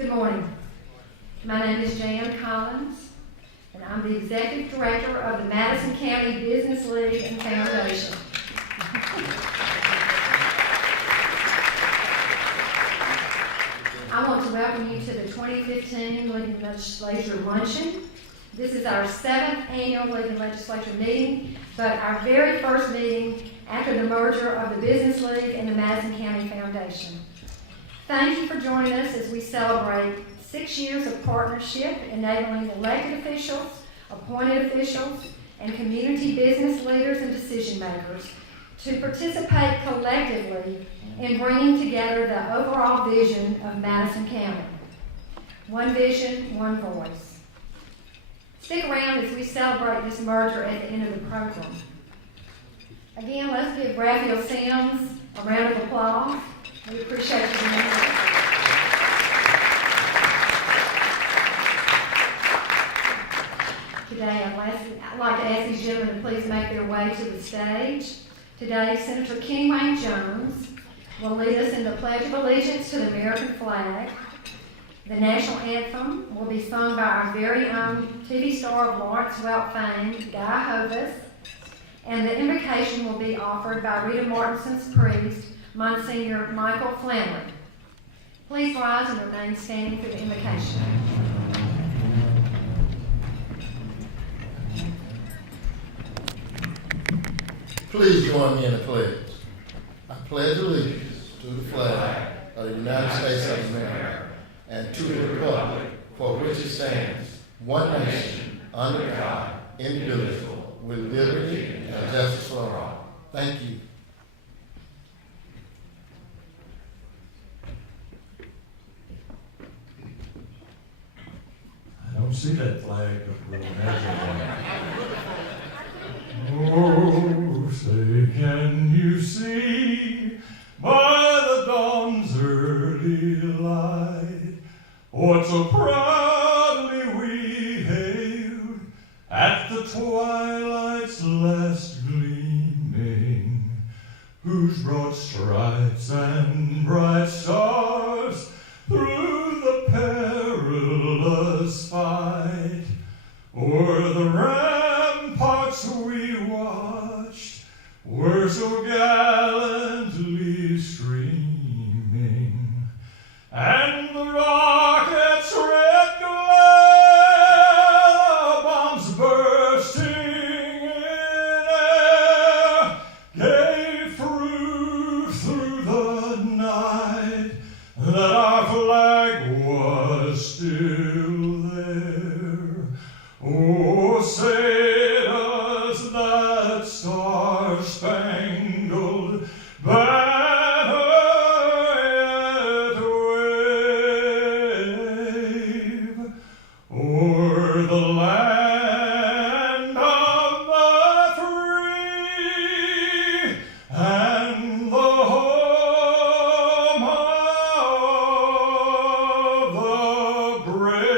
Good morning. My name is Jan Collins, and I'm the Executive Director of the Madison County Business League and Foundation. I want to welcome you to the 2015 League and Legislature Luncheon. This is our 7th annual League and Legislature meeting, but our very first meeting after the merger of the Business League and the Madison County Foundation. Thank you for joining us as we celebrate 6 years of partnership enabling elected officials, appointed officials, and community business leaders and decision makers to participate collectively in bringing together the overall vision of Madison County. One vision, one voice. Stick around as we celebrate this merger at the end of the program. Again, let's give Raphael Sims a round of applause. We appreciate you being here. Today, I'd like to ask these gentlemen to please make their way to the stage. Today, Senator Kenny Wayne Jones will lead us in the Pledge of Allegiance to the American flag. The national anthem will be sung by our very own TV star of Lawrence Welk fame, Guy Hovis, and the invocation will be offered by Rita Martinson's priest, Monsignor Michael Flannery. Please rise and remain standing for the invocation. Please join me in the pledge. I pledge allegiance to the flag of the United States of America and to the republic for which it stands, one nation, under God, indivisible, with liberty and justice for all. Thank you. I don't see that flag up with an edge. Oh, say, can you see by the dawn's early light what so proudly we hailed at the twilight's last gleaming, whose broad stripes and bright stars through the perilous fight o'er the ramparts we watched were so gallantly streaming, and the rocket's red glare, bombs bursting in air, gave proof through the night that our flag was still there. Oh, say does that star-spangled banner yet wave o'er the land of the free and the home of the brave?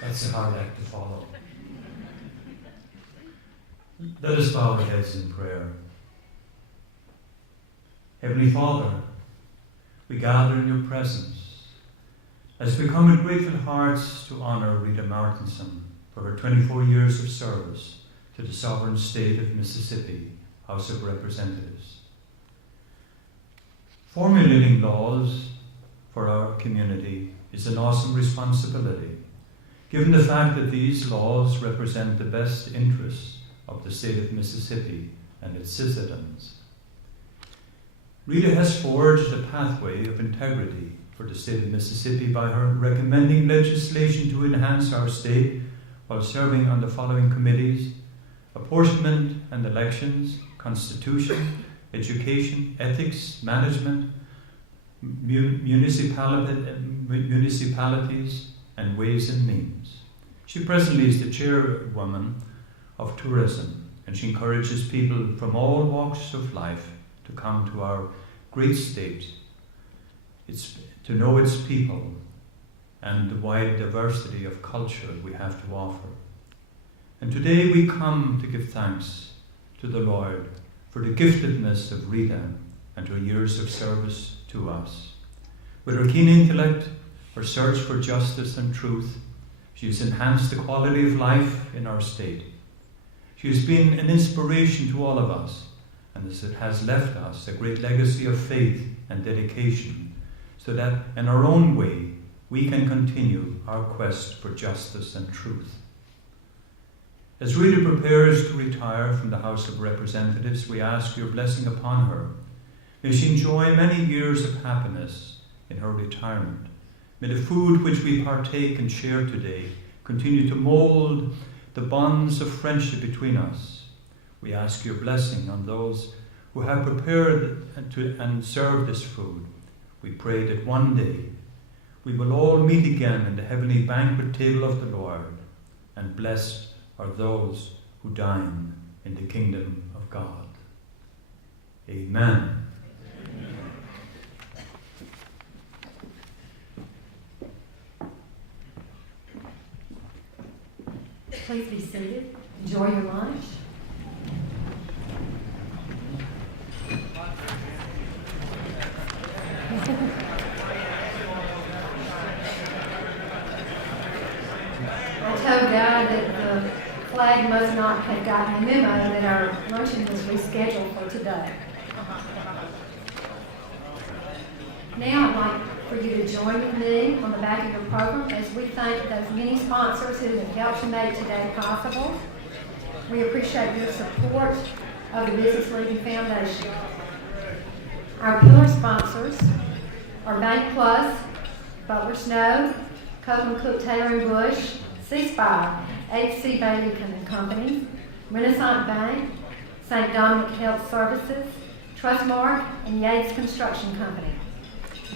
That's a hard act to follow. Let us bow our heads in prayer. Heavenly Father, we gather in your presence as we come with grateful hearts to honor Rita Martinson for her 24 years of service to the sovereign state of Mississippi, House of Representatives. Formulating laws for our community is an awesome responsibility, given the fact that these laws represent the best interests of the state of Mississippi and its citizens. Rita has forged a pathway of integrity for the state of Mississippi by her recommending legislation to enhance our state while serving on the following committees: apportionment and elections, constitution, education, ethics, management, municipalities, and ways and means. She presently is the chairwoman of tourism, and she encourages people from all walks of life to come to our great state to know its people and the wide diversity of culture we have to offer. And today we come to give thanks to the Lord for the giftedness of Rita and her years of service to us. With her keen intellect, her search for justice and truth, she has enhanced the quality of life in our state. She has been an inspiration to all of us, and has left us a great legacy of faith and dedication, so that in our own way we can continue our quest for justice and truth. As Rita prepares to retire from the House of Representatives, we ask your blessing upon her. May she enjoy many years of happiness in her retirement. May the food which we partake and share today continue to mould the bonds of friendship between us. We ask your blessing on those who have prepared and served this food. We pray that one day we will all meet again in the heavenly banquet table of the Lord, and blessed are those who dine in the kingdom of God. Amen. Please be seated. Enjoy your lunch. I told God that the flag must not have gotten a memo that our luncheon was rescheduled for today. Now I'd like for you to join with me on the back of your program as we thank those many sponsors who have helped to make today possible. We appreciate your support of the Business Leading Foundation. Our pillar sponsors are Bank Plus, Butler Snow, Copeland Cook Taylor and Bush, C-Spire, H.C. Bailey and Company, Renaissance Bank, St. Dominic Health Services, Trustmark, and Yates Construction Company.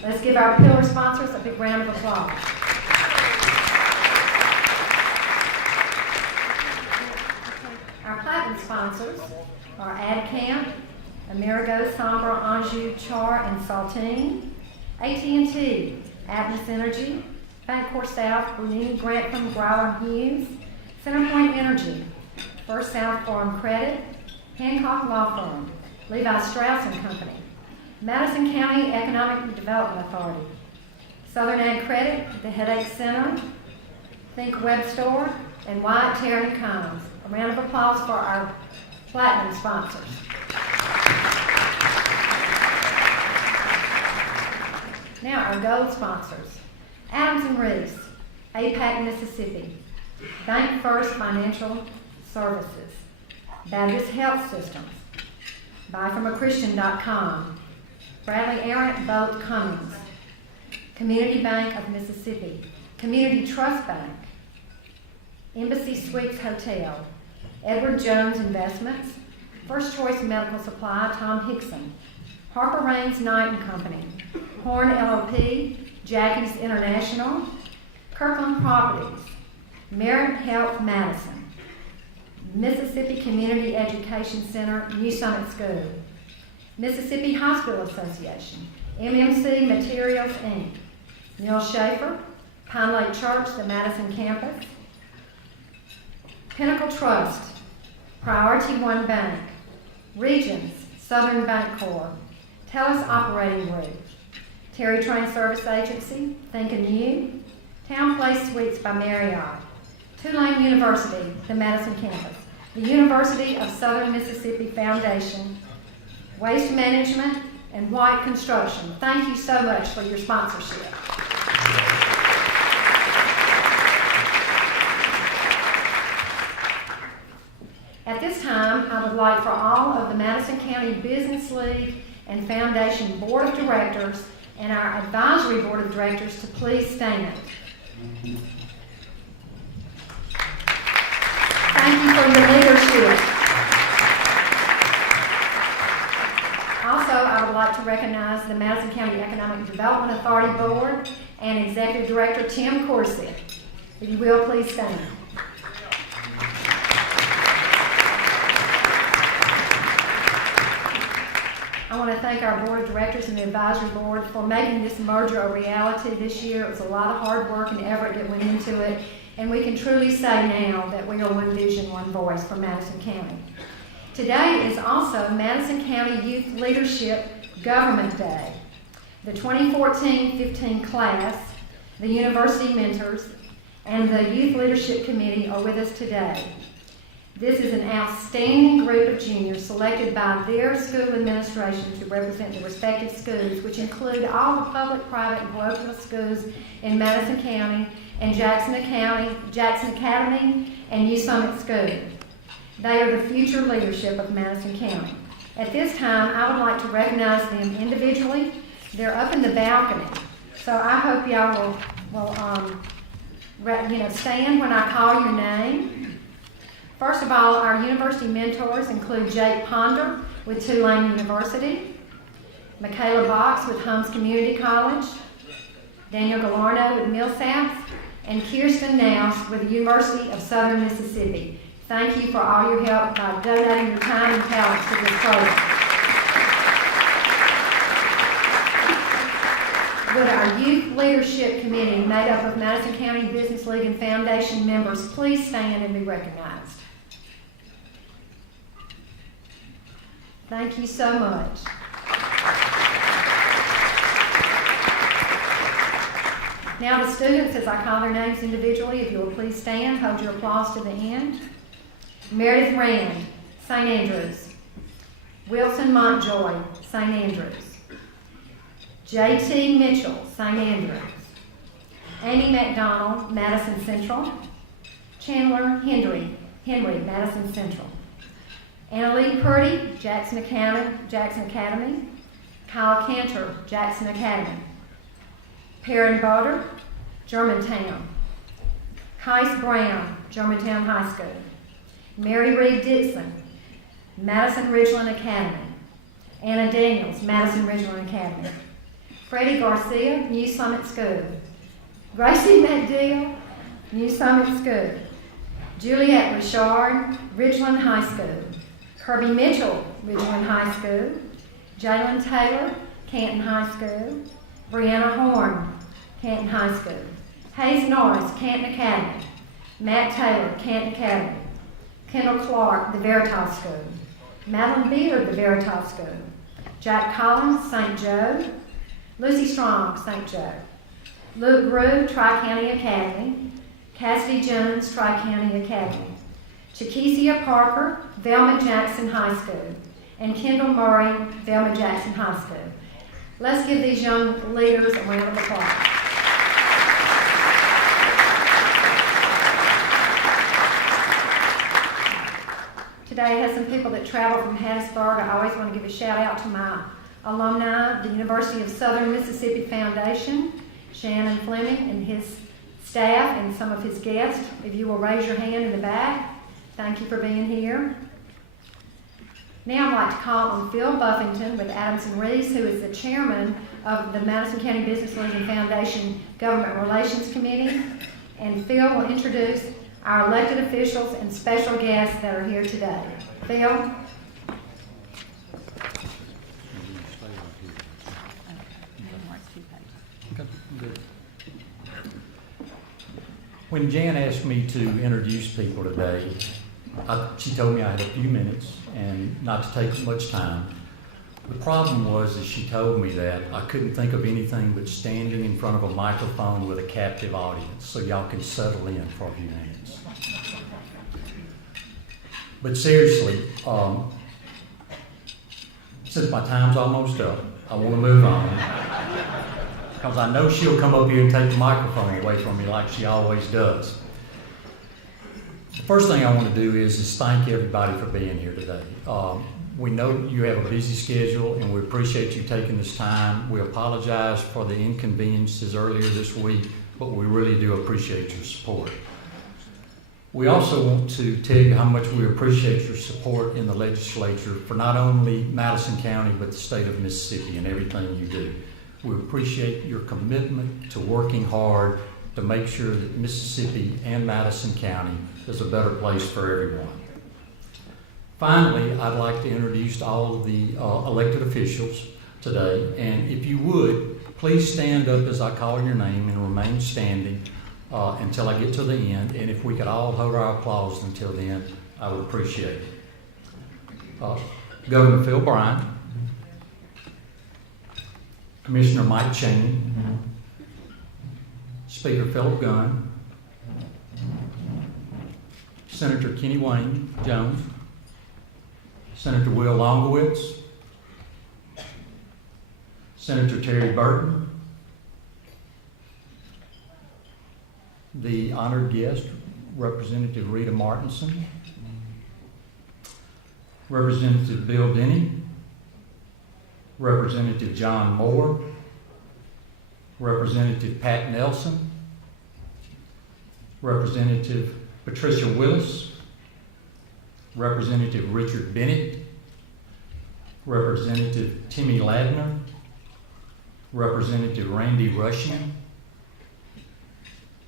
Let's give our pillar sponsors a big round of applause. Our platinum sponsors are AdCamp, Amerigo, Sombra, Anjou, Char, and Saltine, AT&T, Atmos Energy, Bancorp South, Brunini, Grantham, Grower Hughes, Centerpoint Energy, First South Farm Credit, Hancock Law Firm, Levi Strauss and Company, Madison County Economic Development Authority, Southern Ag Credit, the Headache Center, Think Web Store, and Wyatt Terry & Combs. A round of applause for our platinum sponsors. Now our gold sponsors. Adams and Reese, APAC Mississippi, Bank First Financial Services, Baptist Health Systems, BuyFromAChristian.com, Bradley Arent Boat Cummings, Community Bank of Mississippi, Community Trust Bank, Embassy Suites Hotel, Edward Jones Investments, First Choice Medical Supply, Tom Hickson, Harper Raines Knight and Company, Horn LLP, Jackie's International, Kirkland Properties, Merit Health Madison, Mississippi Community Education Center, New Summit School, Mississippi Hospital Association, MMC Materials, Inc., Neil Schaefer, Pine Lake Church, the Madison Campus, Pinnacle Trust, Priority One Bank, Regions, Southern Bancorp, TELUS Operating Group, Terry Train Service Agency, Think Anew, Town Place Suites by Marriott, Tulane University, the Madison Campus, the University of Southern Mississippi Foundation, Waste Management, and White Construction. Thank you so much for your sponsorship. At this time, I would like for all of the Madison County Business League and Foundation Board of Directors and our Advisory Board of Directors to please stand. Thank you for your leadership. Also, I would like to recognize the Madison County Economic Development Authority Board and Executive Director Tim Corsi. If you will, please stand. I want to thank our board of directors and the advisory board for making this merger a reality this year. It was a lot of hard work and effort that went into it, and we can truly say now that we are one vision, one voice for Madison County. Today is also Madison County Youth Leadership Government Day. The 2014-15 class, the university mentors, and the Youth Leadership Committee are with us today. This is an outstanding group of juniors selected by their school administration to represent the respective schools, which include all the public, private, and parochial schools in Madison County and Jackson Academy, and New Summit School. They are the future leadership of Madison County. At this time, I would like to recognize them individually. They're up in the balcony, so I hope y'all will stand when I call your name. First of all, our university mentors include Jake Ponder with Tulane University, Michaela Box with Holmes Community College, Daniel Galarno with Millsaps, and Kirsten Naus with the University of Southern Mississippi. Thank you for all your help by donating your time and talents to this program. Would our Youth Leadership Committee, made up of Madison County Business League and Foundation members, please stand and be recognized. Thank you so much. Now the students, as I call their names individually, if you will please stand, hold your applause to the end. Meredith Rand, St. Andrews. Wilson Montjoy, St. Andrews. J.T. Mitchell, St. Andrews. Amy McDonald, Madison Central. Chandler Henry, Madison Central. Annalee Purdy, Jackson Academy. Kyle Cantor, Jackson Academy. Perrin Boder, Germantown. Kais Brown, Germantown High School. Mary Reed Dixon, Madison Ridgeland Academy. Anna Daniels, Madison Ridgeland Academy. Freddie Garcia, New Summit School. Gracie McDeal, New Summit School. Juliette Richard, Ridgeland High School. Kirby Mitchell, Ridgeland High School. Jalen Taylor, Canton High School. Brianna Horn, Canton High School. Hayes Norris, Canton Academy. Matt Taylor, Canton Academy. Kendall Clark, the Veritas School. Madeline Beard, the Veritas School. Jack Collins, St. Joe. Lucy Strong, St. Joe. Luke Rue, Tri-County Academy. Cassidy Jones, Tri-County Academy. Chakesia Parker, Velma Jackson High School. And Kendall Murray, Velma Jackson High School. Let's give these young leaders a round of applause. Today has some people that travel from Hattiesburg. I always want to give a shout out to my alumni, the University of Southern Mississippi Foundation, Shannon Fleming and his staff and some of his guests. If you will raise your hand in the back, thank you for being here. Now I'd like to call on Phil Buffington with Adamson Reese, who is the chairman of the Madison County Business League and Foundation Government Relations Committee. And Phil will introduce our elected officials and special guests that are here today. Phil? When Jan asked me to introduce people today, she told me I had a few minutes and not to take much time. The problem was that she told me that I couldn't think of anything but standing in front of a microphone with a captive audience, so y'all can settle in for a few minutes. But seriously, since my time's almost up, I want to move on, because I know she'll come up here and take the microphone away from me like she always does. The first thing I want to do is thank everybody for being here today. We know you have a busy schedule, and we appreciate you taking this time. We apologize for the inconveniences earlier this week, but we really do appreciate your support. We also want to tell you how much we appreciate your support in the legislature for not only Madison County, but the state of Mississippi and everything you do. We appreciate your commitment to working hard to make sure that Mississippi and Madison County is a better place for everyone. Finally, I'd like to introduce all of the elected officials today, and if you would, please stand up as I call your name and remain standing until I get to the end, and if we could all hold our applause until then, I would appreciate it. Governor Phil Bryant, Commissioner Mike Cheney, Speaker Philip Gunn, Senator Kenny Wayne Jones, Senator Will Longowitz, Senator Terry Burton, the honored guest, Representative Rita Martinson, Representative Bill Denny, Representative John Moore, Representative Pat Nelson, Representative Patricia Willis, Representative Richard Bennett, Representative Timmy Ladner, Representative Randy Rushing,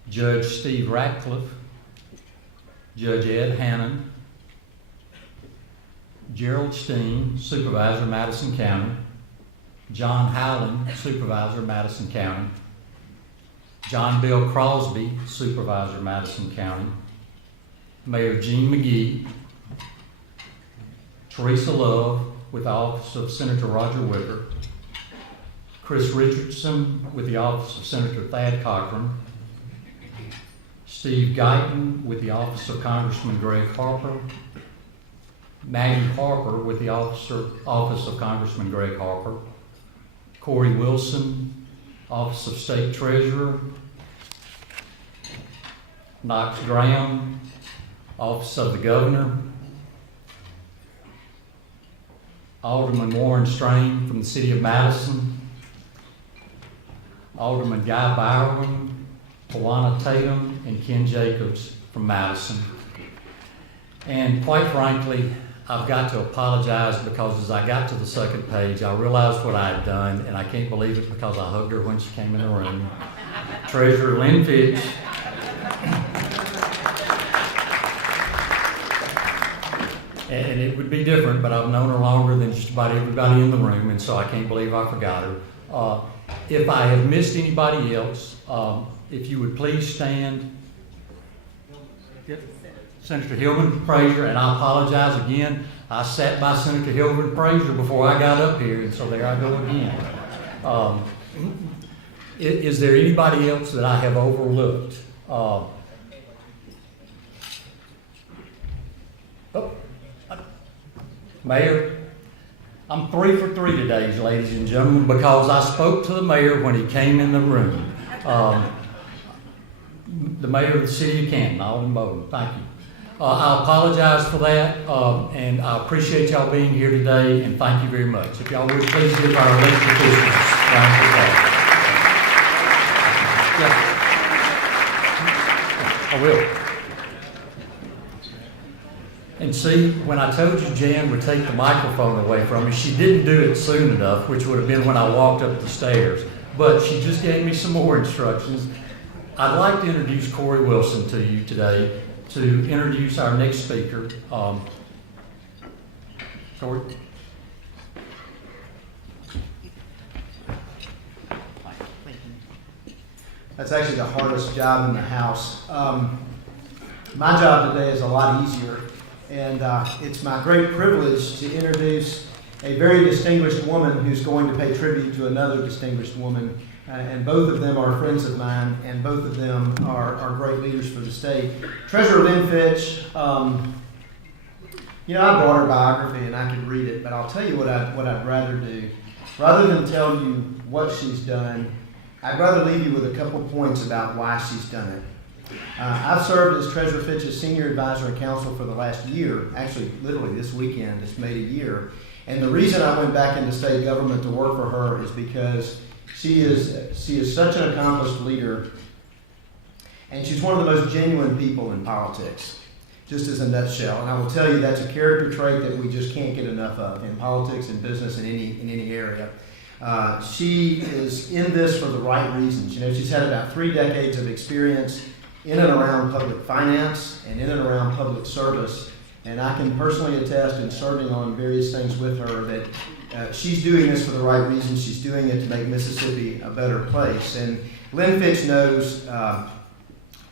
Judge Steve Ratcliffe, Judge Ed Hannon, Gerald Steen, Supervisor, Madison County, John Howland, Supervisor, Madison County, John Bill Crosby, Supervisor, Madison County, Mayor Gene McGee, Teresa Love with the Office of Senator Roger Wicker, Chris Richardson with the Office of Senator Thad Cochran, Steve Guyton with the Office of Congressman Greg Harper, Maggie Harper with the Office of Congressman Greg Harper, Corey Wilson, Office of State Treasurer, Knox Graham, Office of the Governor, Alderman Warren Strain from the City of Madison, Alderman Guy Byron, Tawana Tatum, and Ken Jacobs from Madison. And quite frankly, I've got to apologize because as I got to the second page, I realized what I had done, and I can't believe it because I hugged her when she came in the room. Treasurer Lynn Fitch, and it would be different, but I've known her longer than just about everybody in the room, and so I can't believe I forgot her. If I have missed anybody else, if you would please stand. Senator Hillman Frazier, and I apologize again. I sat by Senator Hillman Frazier before I got up here, and so there I go again. Is there anybody else that I have overlooked? Mayor, I'm 3 for 3 today, ladies and gentlemen, because I spoke to the mayor when he came in the room. The mayor of the city of Canton, Alden Bowden, thank you. I apologize for that, and I appreciate y'all being here today, and thank you very much. If y'all would please give our elected officials a round of applause. I will. And see, when I told you Jan would take the microphone away from me, she didn't do it soon enough, which would have been when I walked up the stairs. But she just gave me some more instructions. I'd like to introduce Corey Wilson to you today to introduce our next speaker. Corey. That's actually the hardest job in the house. My job today is a lot easier, and it's my great privilege to introduce a very distinguished woman who's going to pay tribute to another distinguished woman, and both of them are friends of mine, and both of them are great leaders for the state. Treasurer Lynn Fitch, I brought her biography and I could read it, but I'll tell you what I'd rather do. Rather than tell you what she's done, I'd rather leave you with a couple points about why she's done it. I've served as Treasurer Fitch's senior advisor and counsel for the last year. Actually, literally this weekend, it's made a year. And the reason I went back into state government to work for her is because she is such an accomplished leader, and she's one of the most genuine people in politics, just as a nutshell. And I will tell you that's a character trait that we just can't get enough of in politics and business in any area. She is in this for the right reasons. She's had about 3 decades of experience in and around public finance and in and around public service. And I can personally attest in serving on various things with her that she's doing this for the right reasons. She's doing it to make Mississippi a better place. And Lynn Fitch knows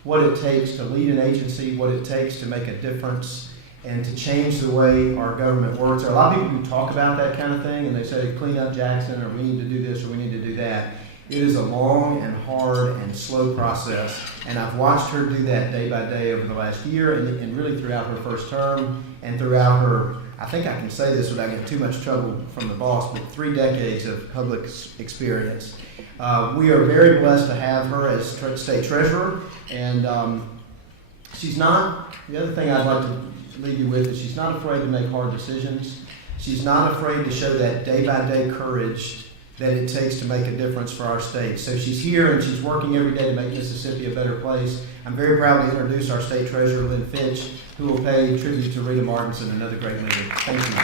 what it takes to lead an agency, what it takes to make a difference, and to change the way our government works. There are a lot of people who talk about that kind of thing, and they say, clean up Jackson, or we need to do this, or we need to do that. It is a long and hard and slow process, and I've watched her do that day by day over the last year, and really throughout her first term, and throughout her, I think I can say this without getting too much trouble from the boss, but 3 decades of public experience. We are very blessed to have her as state treasurer, and she's not, the other thing I'd like to leave you with is she's not afraid to make hard decisions. She's not afraid to show that day-by-day courage that it takes to make a difference for our state. So she's here and she's working every day to make Mississippi a better place. I'm very proud to introduce our state treasurer, Lynn Fitch, who will pay tribute to Rita Martinson, another great leader. Thank you.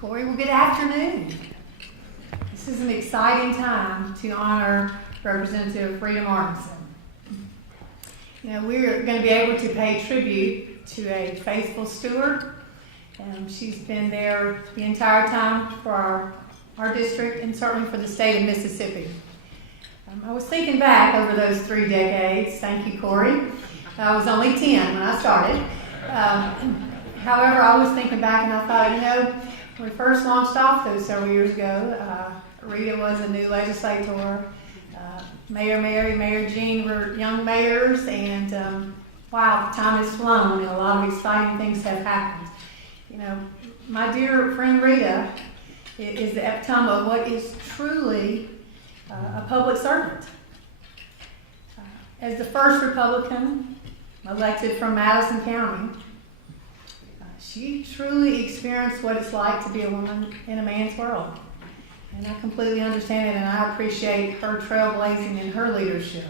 Corey, well, good afternoon. This is an exciting time to honor Representative Rita Martinson. You know, we're going to be able to pay tribute to a faithful steward. She's been there the entire time for our district and certainly for the state of Mississippi. I was thinking back over those 3 decades. Thank you, Corey. I was only 10 when I started. However, I was thinking back and I thought, you know, when we first launched off those several years ago, Rita was a new legislator. Mayor Mary, Mayor Jean were young mayors, and wow, time has flown and a lot of exciting things have happened. You know, my dear friend Rita is the epitome of what is truly a public servant. As the first Republican elected from Madison County, she truly experienced what it's like to be a woman in a man's world. And I completely understand it, and I appreciate her trailblazing and her leadership.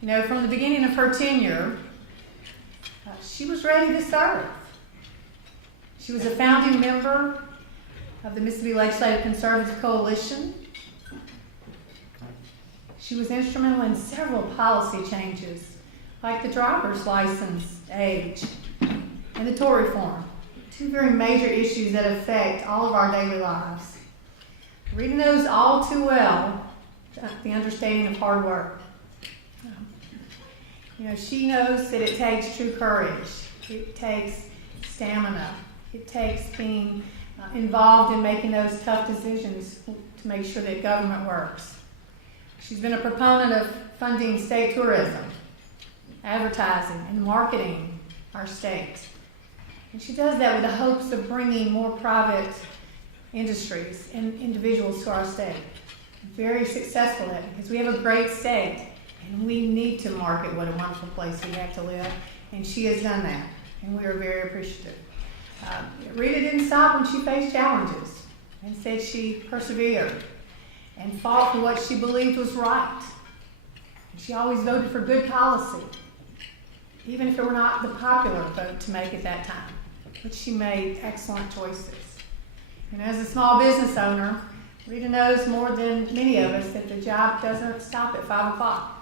You know, from the beginning of her tenure, she was ready to serve. She was a founding member of the Mississippi Legislative Conservative Coalition. She was instrumental in several policy changes, like the driver's license age and the tort reform, 2 very major issues that affect all of our daily lives. Rita knows all too well the understanding of hard work. You know, she knows that it takes true courage. It takes stamina. It takes being involved in making those tough decisions to make sure that government works. She's been a proponent of funding state tourism, advertising, and marketing our state. And she does that with the hopes of bringing more private industries and individuals to our state. Very successful at it because we have a great state and we need to market what a wonderful place we have to live. And she has done that, and we are very appreciative. Rita didn't stop when she faced challenges. Instead, she persevered and fought for what she believed was right. And she always voted for good policy, even if it were not the popular vote to make at that time. But she made excellent choices. And as a small business owner, Rita knows more than many of us that the job doesn't stop at 5 o'clock.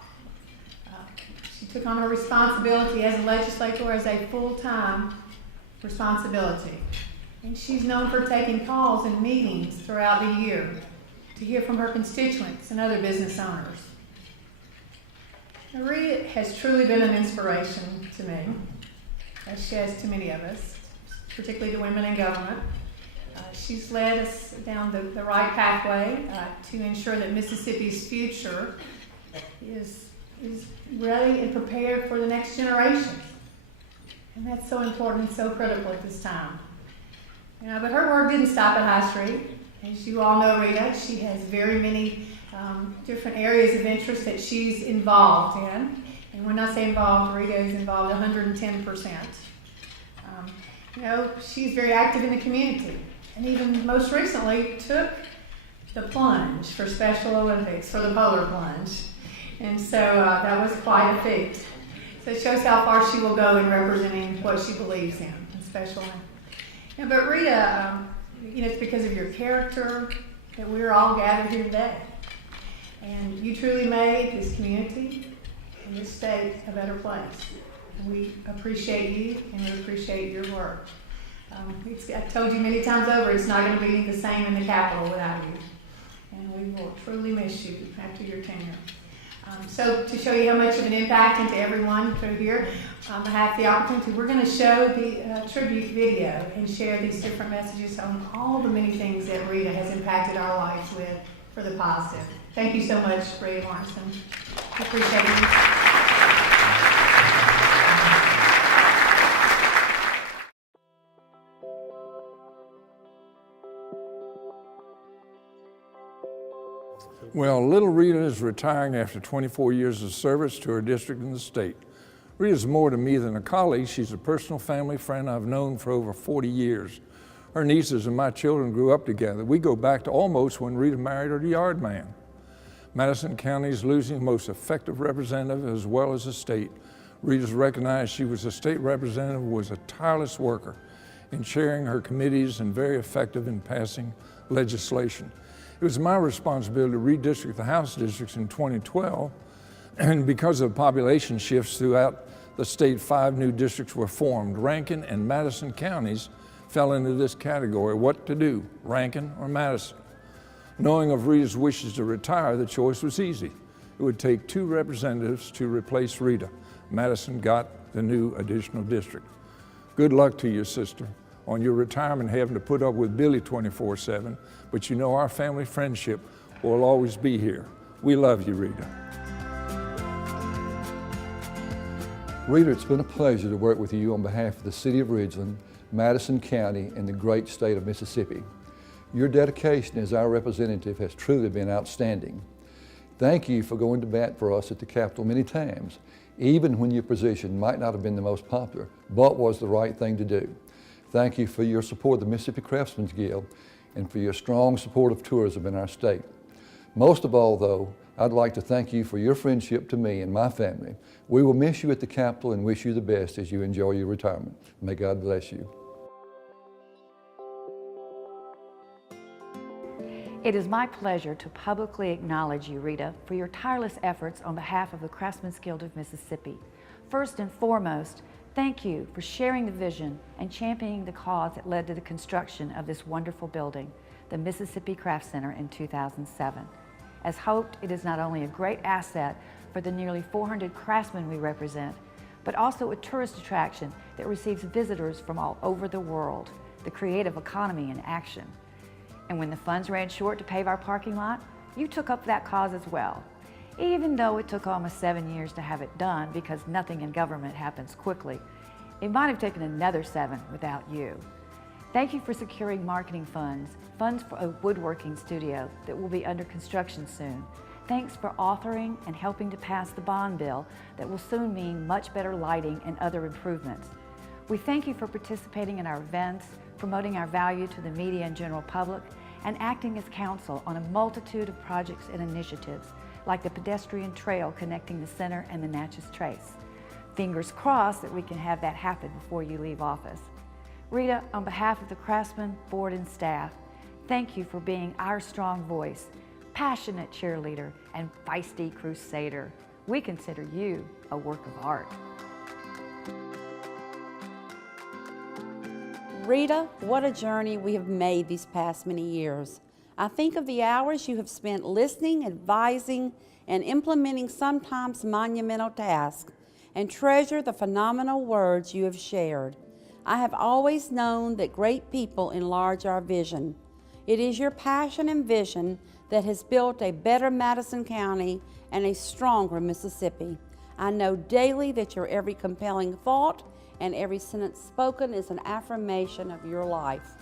She took on her responsibility as a legislator as a full-time responsibility. And she's known for taking calls and meetings throughout the year to hear from her constituents and other business owners. Now, Rita has truly been an inspiration to me, as she has to many of us, particularly to women in government. She's led us down the right pathway to ensure that Mississippi's future is ready and prepared for the next generation. And that's so important and so critical at this time. You know, but her work didn't stop at High Street. As you all know, Rita, she has very many different areas of interest that she's involved in. And when I say involved, Rita is involved 110%. You know, she's very active in the community. And even most recently took the plunge for Special Olympics, for the polar plunge. And so that was quite a feat. So it shows how far she will go in representing what she believes in Special Olympics. Yeah, but Rita, it's because of your character that we're all gathered here today. And you truly made this community and this state a better place. And we appreciate you and we appreciate your work. I've told you many times over, it's not going to be the same in the Capitol without you. And we will truly miss you after your tenure. So to show you how much of an impact into everyone through here, I have the opportunity, we're going to show the tribute video and share these different messages on all the many things that Rita has impacted our lives with for the positive. Thank you so much, Rita Morrison. I appreciate you. Well, little Rita is retiring after 24 years of service to her district and the state. Rita's more to me than a colleague. She's a personal family friend I've known for over 40 years. Her nieces and my children grew up together. We go back to almost when Rita married her yard man. Madison County is losing the most effective representative as well as the state. Rita's recognized she was a state representative, was a tireless worker in chairing her committees and very effective in passing legislation. It was my responsibility to redistrict the House districts in 2012, and because of population shifts throughout the state, 5 new districts were formed. Rankin and Madison counties fell into this category. What to do, Rankin or Madison? Knowing of Rita's wishes to retire, the choice was easy. It would take 2 representatives to replace Rita. Madison got the new additional district. Good luck to you, sister, on your retirement, having to put up with Billy 24/7, but you know our family friendship will always be here. We love you, Rita. Rita, it's been a pleasure to work with you on behalf of the City of Ridgeland, Madison County, and the great state of Mississippi. Your dedication as our representative has truly been outstanding. Thank you for going to bat for us at the Capitol many times, even when your position might not have been the most popular, but was the right thing to do. Thank you for your support of the Mississippi Craftsmen's Guild and for your strong support of tourism in our state. Most of all, though, I'd like to thank you for your friendship to me and my family. We will miss you at the Capitol and wish you the best as you enjoy your retirement. May God bless you. It is my pleasure to publicly acknowledge you, Rita, for your tireless efforts on behalf of the Craftsmen's Guild of Mississippi. First and foremost, thank you for sharing the vision and championing the cause that led to the construction of this wonderful building, the Mississippi Craft Center, in 2007. As hoped, it is not only a great asset for the nearly 400 craftsmen we represent, but also a tourist attraction that receives visitors from all over the world, the creative economy in action. And when the funds ran short to pave our parking lot, you took up that cause as well. Even though it took almost 7 years to have it done because nothing in government happens quickly, it might have taken another 7 without you. Thank you for securing marketing funds for a woodworking studio that will be under construction soon. Thanks for authoring and helping to pass the bond bill that will soon mean much better lighting and other improvements. We thank you for participating in our events, promoting our value to the media and general public, and acting as counsel on a multitude of projects and initiatives, like the pedestrian trail connecting the center and the Natchez Trace. Fingers crossed that we can have that happen before you leave office. Rita, on behalf of the Craftsman Board and staff, thank you for being our strong voice, passionate cheerleader, and feisty crusader. We consider you a work of art. Rita, what a journey we have made these past many years. I think of the hours you have spent listening, advising, and implementing sometimes monumental tasks, and treasure the phenomenal words you have shared. I have always known that great people enlarge our vision. It is your passion and vision that has built a better Madison County and a stronger Mississippi. I know daily that your every compelling thought and every sentence spoken is an affirmation of your life.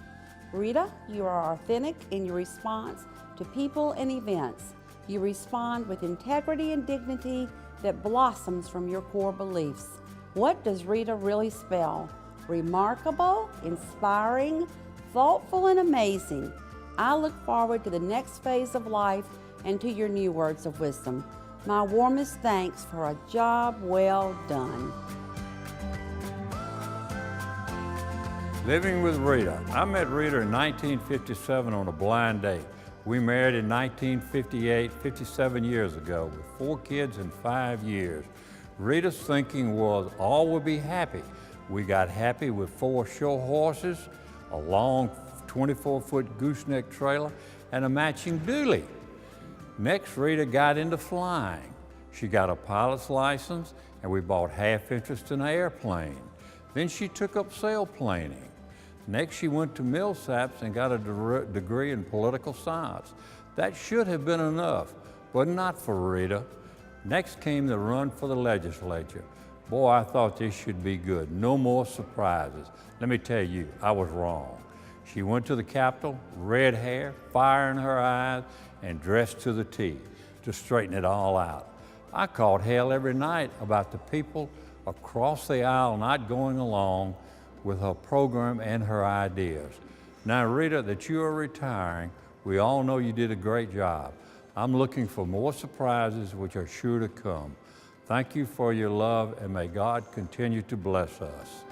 Rita, you are authentic in your response to people and events. You respond with integrity and dignity that blossoms from your core beliefs. What does Rita really spell? Remarkable, inspiring, thoughtful, and amazing. I look forward to the next phase of life and to your new words of wisdom. My warmest thanks for a job well done. Living with Rita. I met Rita in 1957 on a blind date. We married in 1958, 57 years ago, with 4 kids in 5 years. Rita's thinking was all would be happy. We got happy with 4 show horses, a long 24-foot gooseneck trailer, and a matching dually. Next, Rita got into flying. She got a pilot's license, and we bought half interest in an airplane. Then she took up sailplaning. Next, she went to Millsaps and got a degree in political science. That should have been enough, but not for Rita. Next came the run for the legislature. Boy, I thought this should be good. No more surprises. Let me tell you, I was wrong. She went to the Capitol, red hair, fire in her eyes, and dressed to the T to straighten it all out. I caught hell every night about the people across the aisle not going along with her program and her ideas. Now, Rita, that you are retiring, we all know you did a great job. I'm looking for more surprises which are sure to come. Thank you for your love, and may God continue to bless us.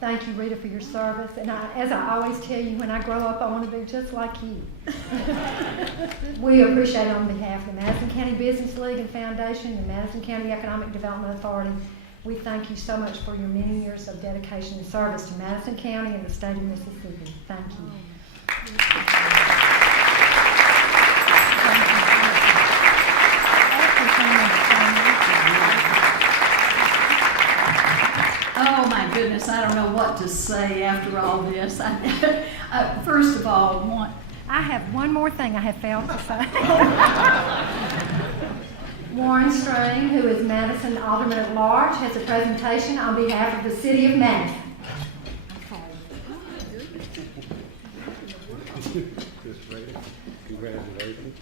Thank you, Rita, for your service. And as I always tell you, when I grow up, I want to be just like you. We appreciate, on behalf of the Madison County Business League and Foundation, the Madison County Economic Development Authority, we thank you so much for your many years of dedication and service to Madison County and the state of Mississippi. Thank you. Oh my goodness, I don't know what to say after all this. First of all, I have one more thing I have failed to say. Warren Strain, who is Madison Alderman at Large, has a presentation on behalf of the City of Madison. Congratulations.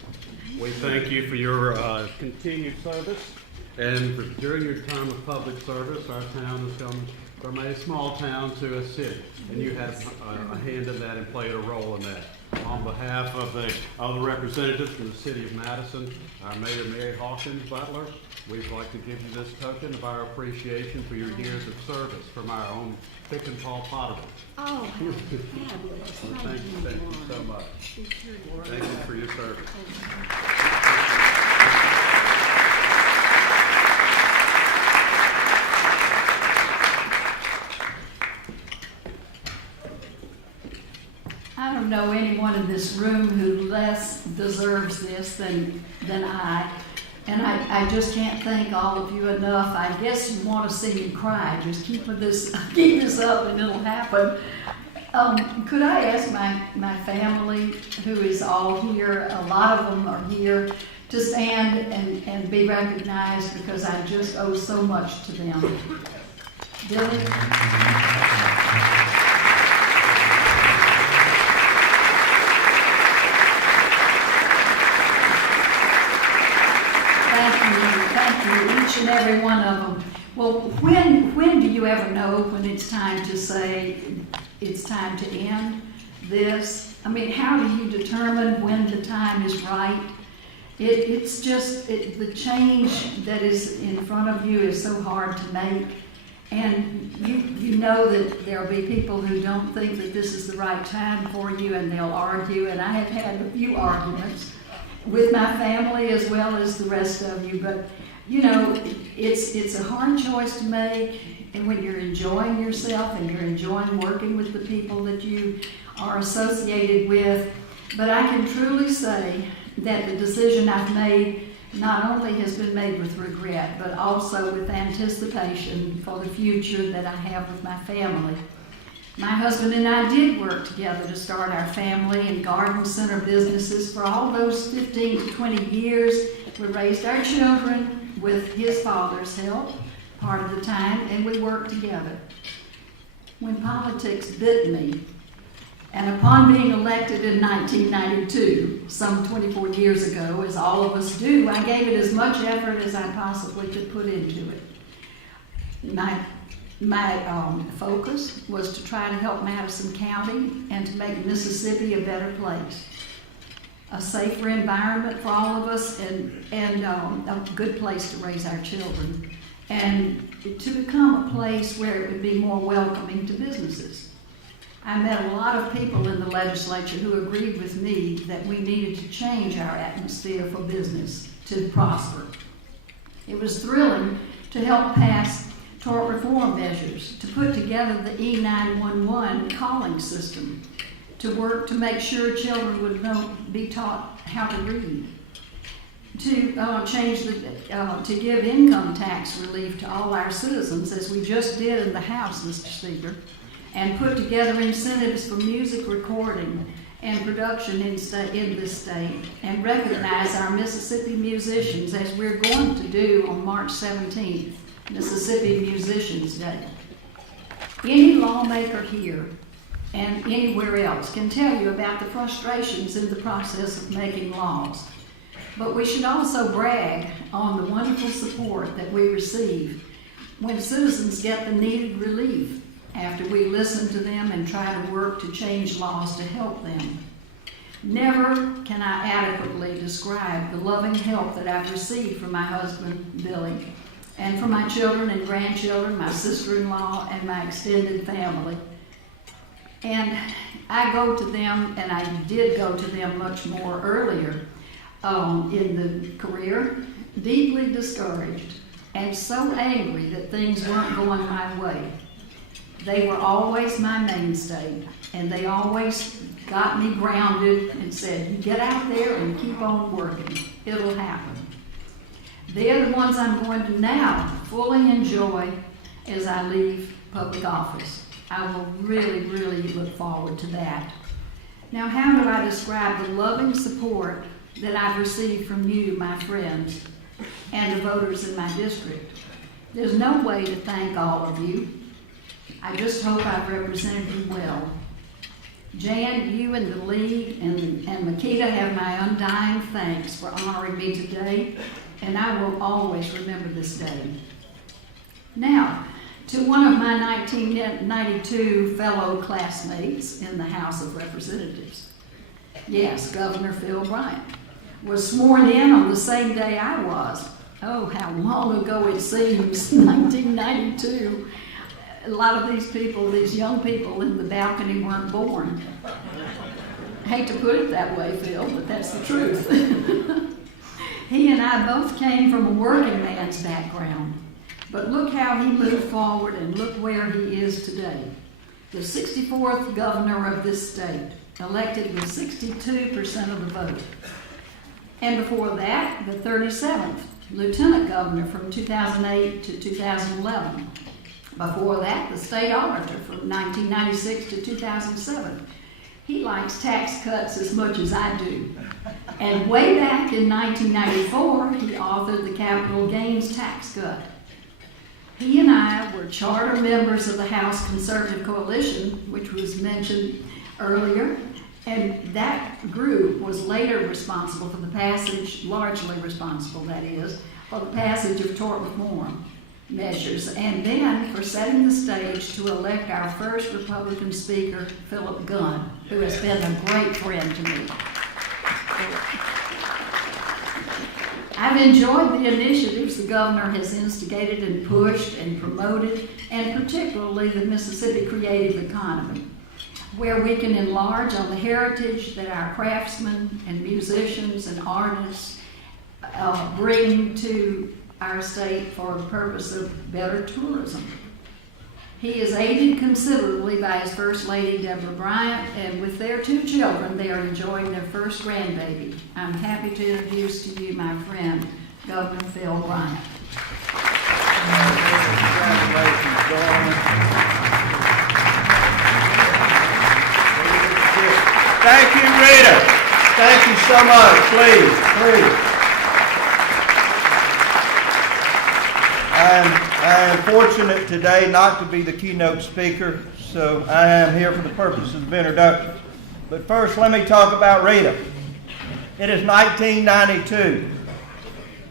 We thank you for your continued service, and during your time of public service, our town has come from a small town to a city, and you had a hand in that and played a role in that. On behalf of the representatives from the City of Madison, our Mayor Mary Hawkins Butler, we'd like to give you this token of our appreciation for your years of service from our own Pick and Paul Potterville. Oh, fabulous. Thank you so much. Thank you for your service. I don't know anyone in this room who less deserves this than I. And I just can't thank all of you enough. I guess you want to see me cry. Just keep this up and it'll happen. Could I ask my family, who is all here, a lot of them are here, to stand and be recognized, because I just owe so much to them. Billy? Thank you, each and every one of them. Well, when do you ever know when it's time to say it's time to end this? I mean, how do you determine when the time is right? It's just the change that is in front of you is so hard to make. And you know that there'll be people who don't think that this is the right time for you, and they'll argue. And I have had a few arguments with my family as well as the rest of you. But you know, it's a hard choice to make, and when you're enjoying yourself and you're enjoying working with the people that you are associated with. But I can truly say that the decision I've made not only has been made with regret, but also with anticipation for the future that I have with my family. My husband and I did work together to start our family and garden center businesses for all those 15 to 20 years. We raised our children with his father's help part of the time, and we worked together. When politics bit me, and upon being elected in 1992, some 24 years ago, as all of us do, I gave it as much effort as I possibly could put into it. My focus was to try to help Madison County and to make Mississippi a better place, a safer environment for all of us, and a good place to raise our children, and to become a place where it would be more welcoming to businesses. I met a lot of people in the legislature who agreed with me that we needed to change our atmosphere for business to prosper. It was thrilling to help pass tort reform measures, to put together the E911 calling system, to work to make sure children would be taught how to read, to give income tax relief to all our citizens, as we just did in the House, Mr. Speaker, and put together incentives for music recording and production in this state, and recognize our Mississippi musicians, as we're going to do on March 17th, Mississippi Musicians Day. Any lawmaker here and anywhere else can tell you about the frustrations in the process of making laws. But we should also brag on the wonderful support that we receive when citizens get the needed relief after we listen to them and try to work to change laws to help them. Never can I adequately describe the loving help that I've received from my husband, Billy, and from my children and grandchildren, my sister-in-law, and my extended family. And I go to them, and I did go to them much more earlier in the career, deeply discouraged and so angry that things weren't going my way. They were always my mainstay, and they always got me grounded and said, "You get out there and keep on working. It'll happen." They're the ones I'm going to now fully enjoy as I leave public office. I will really, really look forward to that. Now, how do I describe the loving support that I've received from you, my friends, and the voters in my district? There's no way to thank all of you. I just hope I've represented you well. Jan, you and the league and Makita have my undying thanks for honoring me today, and I will always remember this day. Now, to one of my 1992 fellow classmates in the House of Representatives. Yes, Governor Phil Bryant was sworn in on the same day I was. Oh, how long ago it seems, 1992. A lot of these people, these young people in the balcony weren't born. I hate to put it that way, Phil, but that's the truth. He and I both came from a working man's background, but look how he moved forward and look where he is today. The 64th governor of this state, elected with 62% of the vote. And before that, the 37th lieutenant governor from 2008 to 2011. Before that, the state auditor from 1996 to 2007. He likes tax cuts as much as I do. And way back in 1994, he authored the capital gains tax cut. He and I were charter members of the House Conservative Coalition, which was mentioned earlier, and that group was later responsible for the passage, largely responsible, that is, for the passage of tort reform measures, and then for setting the stage to elect our first Republican Speaker, Philip Gunn, who has been a great friend to me. I've enjoyed the initiatives the governor has instigated and pushed and promoted, and particularly the Mississippi creative economy, where we can enlarge on the heritage that our craftsmen and musicians and artists bring to our state for the purpose of better tourism. He is aided considerably by his First Lady, Deborah Bryant, and with their 2 children, they are enjoying their first grandbaby. I'm happy to introduce to you my friend, Governor Phil Bryant. Congratulations, Dawn. Thank you, Rita. Thank you so much. Please. I am fortunate today not to be the keynote speaker, so I am here for the purposes of introduction. But first, let me talk about Rita. It is 1992.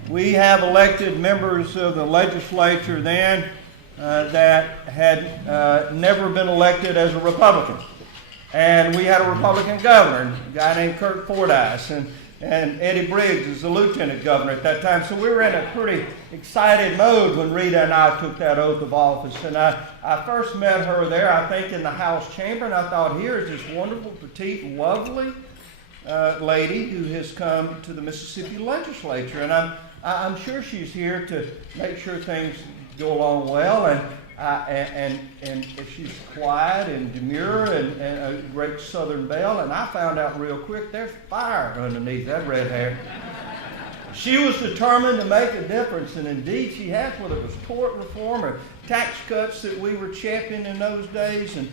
We have elected members of the legislature then that had never been elected as a Republican. And we had a Republican governor, a guy named Kirk Fordyce, and Eddie Briggs is the lieutenant governor at that time. So we were in a pretty excited mode when Rita and I took that oath of office. And I first met her there, I think, in the House chamber, and I thought, here is this wonderful, petite, lovely lady who has come to the Mississippi legislature. And I'm sure she's here to make sure things go along well, and if she's quiet and demure and a great Southern belle. And I found out real quick there's fire underneath that red hair. She was determined to make a difference, and indeed she has, whether it was tort reform or tax cuts that we were championing in those days, and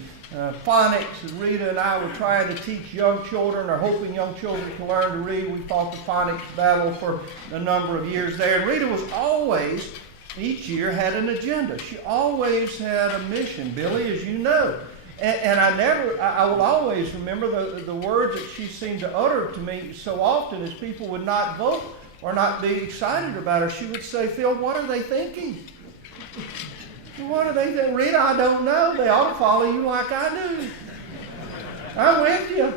phonics, as Rita and I were trying to teach young children, or hoping young children to learn to read. We fought the phonics battle for a number of years there. And Rita was always, each year, had an agenda. She always had a mission, Billy, as you know. And I will always remember the words that she seemed to utter to me so often as people would not vote or not be excited about her. She would say, Phil, what are they thinking? What are they thinking? Rita, I don't know. They ought to follow you like I do. I'm with you.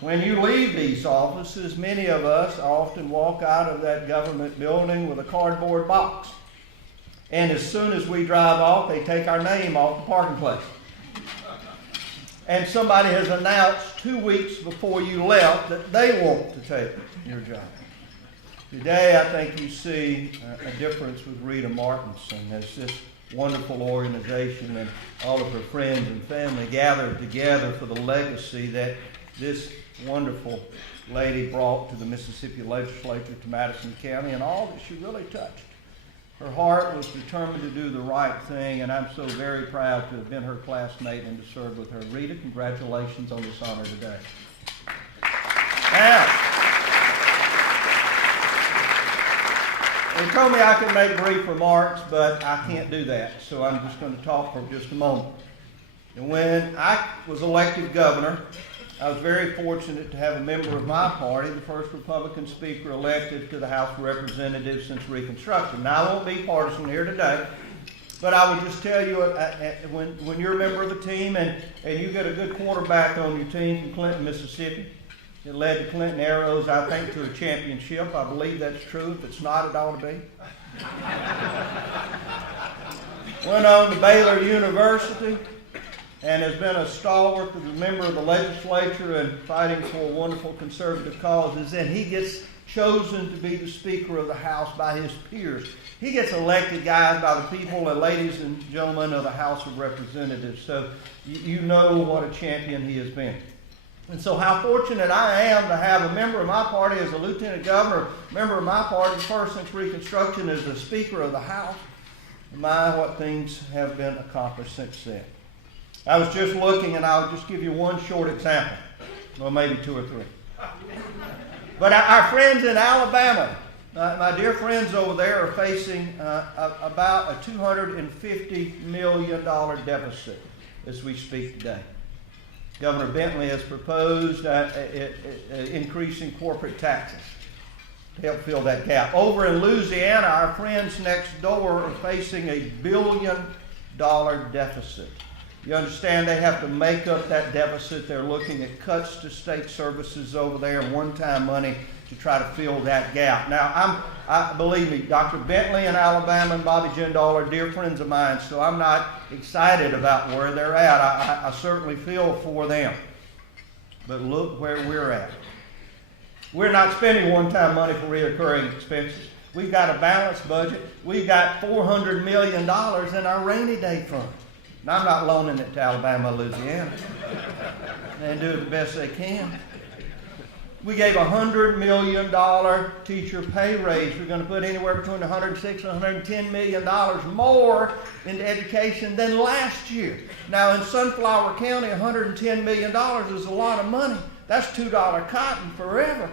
When you leave these offices, many of us often walk out of that government building with a cardboard box. And as soon as we drive off, they take our name off the parking place. And somebody has announced 2 weeks before you left that they want to take your job. Today, I think you see a difference with Rita Martinson as this wonderful organization and all of her friends and family gathered together for the legacy that this wonderful lady brought to the Mississippi legislature, to Madison County, and all that she really touched. Her heart was determined to do the right thing, and I'm so very proud to have been her classmate and to serve with her. Rita, congratulations on this honor today. Now, they told me I could make brief remarks, but I can't do that, so I'm just going to talk for just a moment. And when I was elected governor, I was very fortunate to have a member of my party, the first Republican speaker elected to the House of Representatives since Reconstruction. Now, I won't be partisan here today, but I would just tell you, when you're a member of a team and you get a good quarterback on your team from Clinton, Mississippi, it led the Clinton Arrows, I think, to a championship. I believe that's true. If it's not, it ought to be. Went on to Baylor University and has been a stalwart as a member of the legislature and fighting for wonderful conservative causes. And he gets chosen to be the Speaker of the House by his peers. He gets elected, guys, by the people and ladies and gentlemen of the House of Representatives. So you know what a champion he has been. And so how fortunate I am to have a member of my party as a lieutenant governor, a member of my party first since Reconstruction as the Speaker of the House. My, what things have been accomplished since then. I was just looking, and I'll just give you one short example, well, maybe two or three. But our friends in Alabama, my dear friends over there, are facing about a $250 million deficit as we speak today. Governor Bentley has proposed increasing corporate taxes to help fill that gap. Over in Louisiana, our friends next door are facing a $1 billion deficit. You understand they have to make up that deficit. They're looking at cuts to state services over there and one-time money to try to fill that gap. Now, believe me, Dr. Bentley in Alabama and Bobby Jindal are dear friends of mine, so I'm not excited about where they're at. I certainly feel for them. But look where we're at. We're not spending one-time money for recurring expenses. We've got a balanced budget. We've got $400 million in our rainy day fund. Now, I'm not loaning it to Alabama, Louisiana. They do it the best they can. We gave $100 million teacher pay raise. We're going to put anywhere between $106 and $110 million more into education than last year. Now in Sunflower County, $110 million is a lot of money. That's $2 cotton forever.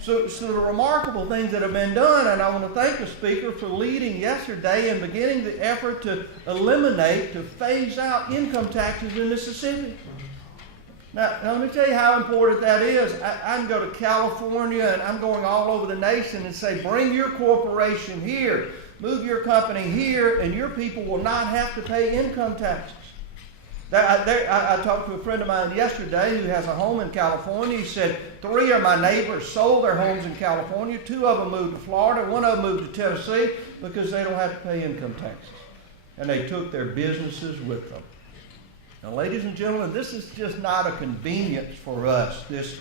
So the remarkable things that have been done, and I want to thank the Speaker for leading yesterday and beginning the effort to eliminate, to phase out income taxes in Mississippi. Now let me tell you how important that is. I can go to California, and I'm going all over the nation and say, bring your corporation here, move your company here, and your people will not have to pay income taxes. I talked to a friend of mine yesterday who has a home in California. He said 3 of my neighbors sold their homes in California. 2 of them moved to Florida. 1 of them moved to Tennessee because they don't have to pay income taxes. And they took their businesses with them. Now, ladies and gentlemen, this is just not a convenience for us, this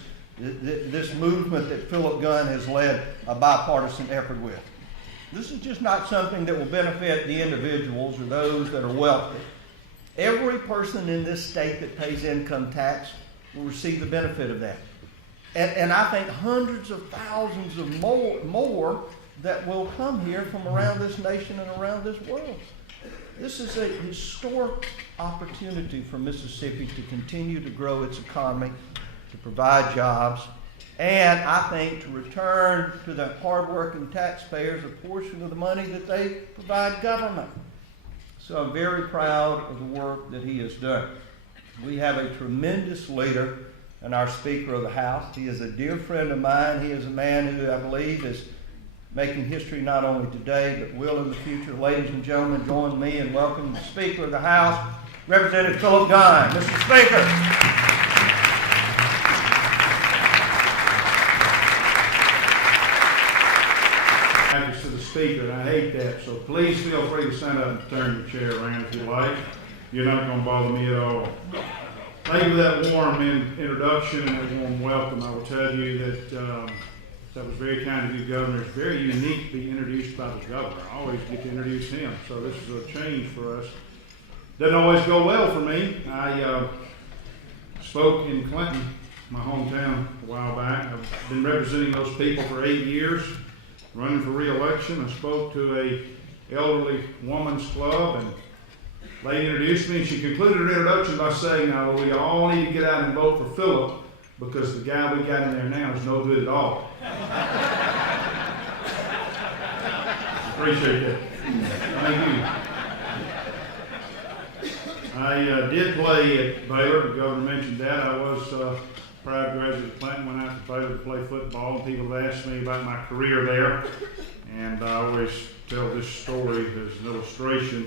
movement that Philip Gunn has led a bipartisan effort with. This is just not something that will benefit the individuals or those that are wealthy. Every person in this state that pays income tax will receive the benefit of that. And I think hundreds of thousands of more that will come here from around this nation and around this world. This is a historic opportunity for Mississippi to continue to grow its economy, to provide jobs, and I think to return to the hardworking taxpayers a portion of the money that they provide government. So I'm very proud of the work that he has done. We have a tremendous leader in our Speaker of the House. He is a dear friend of mine. He is a man who I believe is making history not only today, but will in the future. Ladies and gentlemen, join me in welcoming the Speaker of the House, Representative Philip Gunn. Mr. Speaker. To the Speaker, and I hate that, so please feel free to stand up and turn your chair around if you like. You're not going to bother me at all. Thank you for that warm introduction and that warm welcome. I will tell you that that was very kind of you, Governor. It's very unique to be introduced by the Governor. I always get to introduce him, so this is a change for us. Doesn't always go well for me. I spoke in Clinton, my hometown, a while back. I've been representing those people for 8 years. Running for re-election, I spoke to a elderly woman's club, and the lady introduced me, and she concluded her introduction by saying, "Now we all need to get out and vote for Philip because the guy we got in there now is no good at all." Appreciate that. Thank you. I did play at Baylor. The Governor mentioned that. I was proud graduate of Clinton, went out to Baylor to play football, and people have asked me about my career there, and I always tell this story as an illustration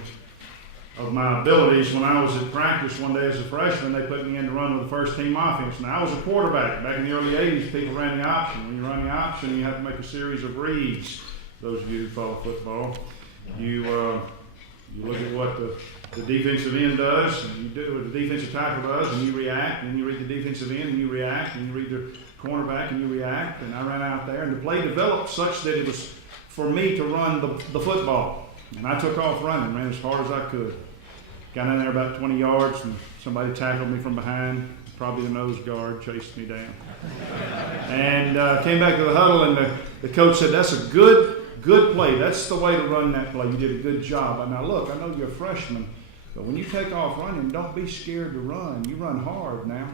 of my abilities. When I was at practice one day as a freshman, they put me in to run with the first team offense. Now, I was a quarterback. Back in the early 80s, people ran the option. When you run the option, you have to make a series of reads. Those of you who follow football, you look at what the defensive end does, and you do what the defensive tackle does, and you react, and you read the defensive end, and you react, and you read the cornerback, and you react. And I ran out there, and the play developed such that it was for me to run the football. And I took off running, ran as hard as I could. Got in there about 20 yards, and somebody tackled me from behind, probably the nose guard, chased me down. And came back to the huddle, and the coach said, "That's a good play. That's the way to run that play. You did a good job." Now look, I know you're a freshman, but when you take off running, don't be scared to run. You run hard now.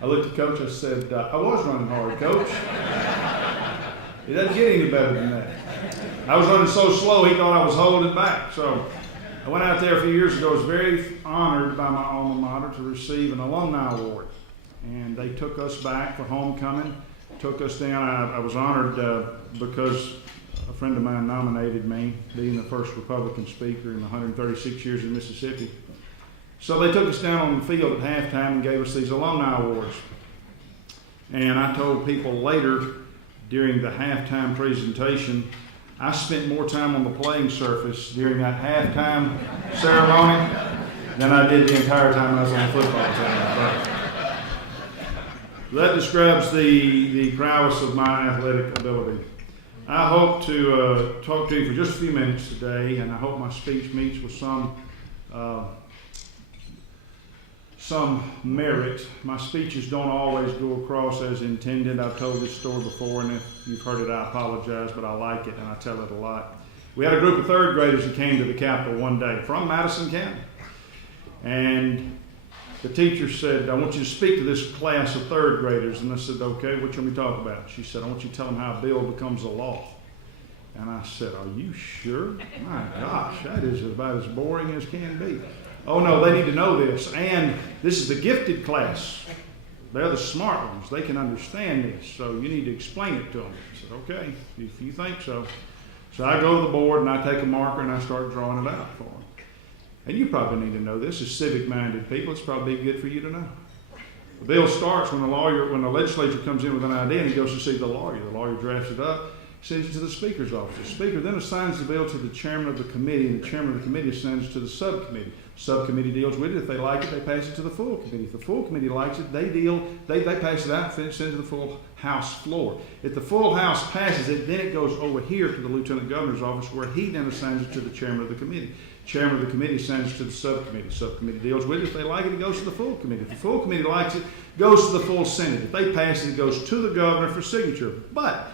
I looked at Coach, I said, "I was running hard, Coach." It doesn't get any better than that. I was running so slow, he thought I was holding back. So I went out there a few years ago. I was very honored by my alma mater to receive an alumni award. And they took us back for homecoming, took us down. I was honored because a friend of mine nominated me, being the first Republican speaker in 136 years in Mississippi. So they took us down on the field at halftime and gave us these alumni awards. And I told people later during the halftime presentation, I spent more time on the playing surface during that halftime ceremony than I did the entire time I was on the football team. That describes the prowess of my athletic ability. I hope to talk to you for just a few minutes today, and I hope my speech meets with some some merit. My speeches don't always go across as intended. I've told this story before, and if you've heard it, I apologize, but I like it and I tell it a lot. We had a group of third graders that came to the Capitol one day from Madison County. And the teacher said, I want you to speak to this class of third graders. And I said, okay, what you want me to talk about? She said, I want you to tell them how a bill becomes a law. And I said, are you sure? My gosh, that is about as boring as can be. Oh no, they need to know this. And this is the gifted class. They're the smart ones. They can understand this. So you need to explain it to them. I said, okay, if you think so. So I go to the board and I take a marker and I start drawing it out for them. And you probably need to know this as civic-minded people. It's probably good for you to know. The bill starts when the legislature comes in with an idea and he goes to see the lawyer. The lawyer drafts it up, sends it to the Speaker's office. The Speaker then assigns the bill to the chairman of the committee, and the chairman of the committee assigns it to the subcommittee. Subcommittee deals with it. If they like it, they pass it to the full committee. If the full committee likes it, they pass it out and send it to the full House floor. If the full House passes it, then it goes over here to the Lieutenant Governor's office, where he then assigns it to the chairman of the committee. Chairman of the committee sends it to the subcommittee. Subcommittee deals with it. If they like it, it goes to the full committee. If the full committee likes it, it goes to the full Senate. If they pass it, it goes to the governor for signature. But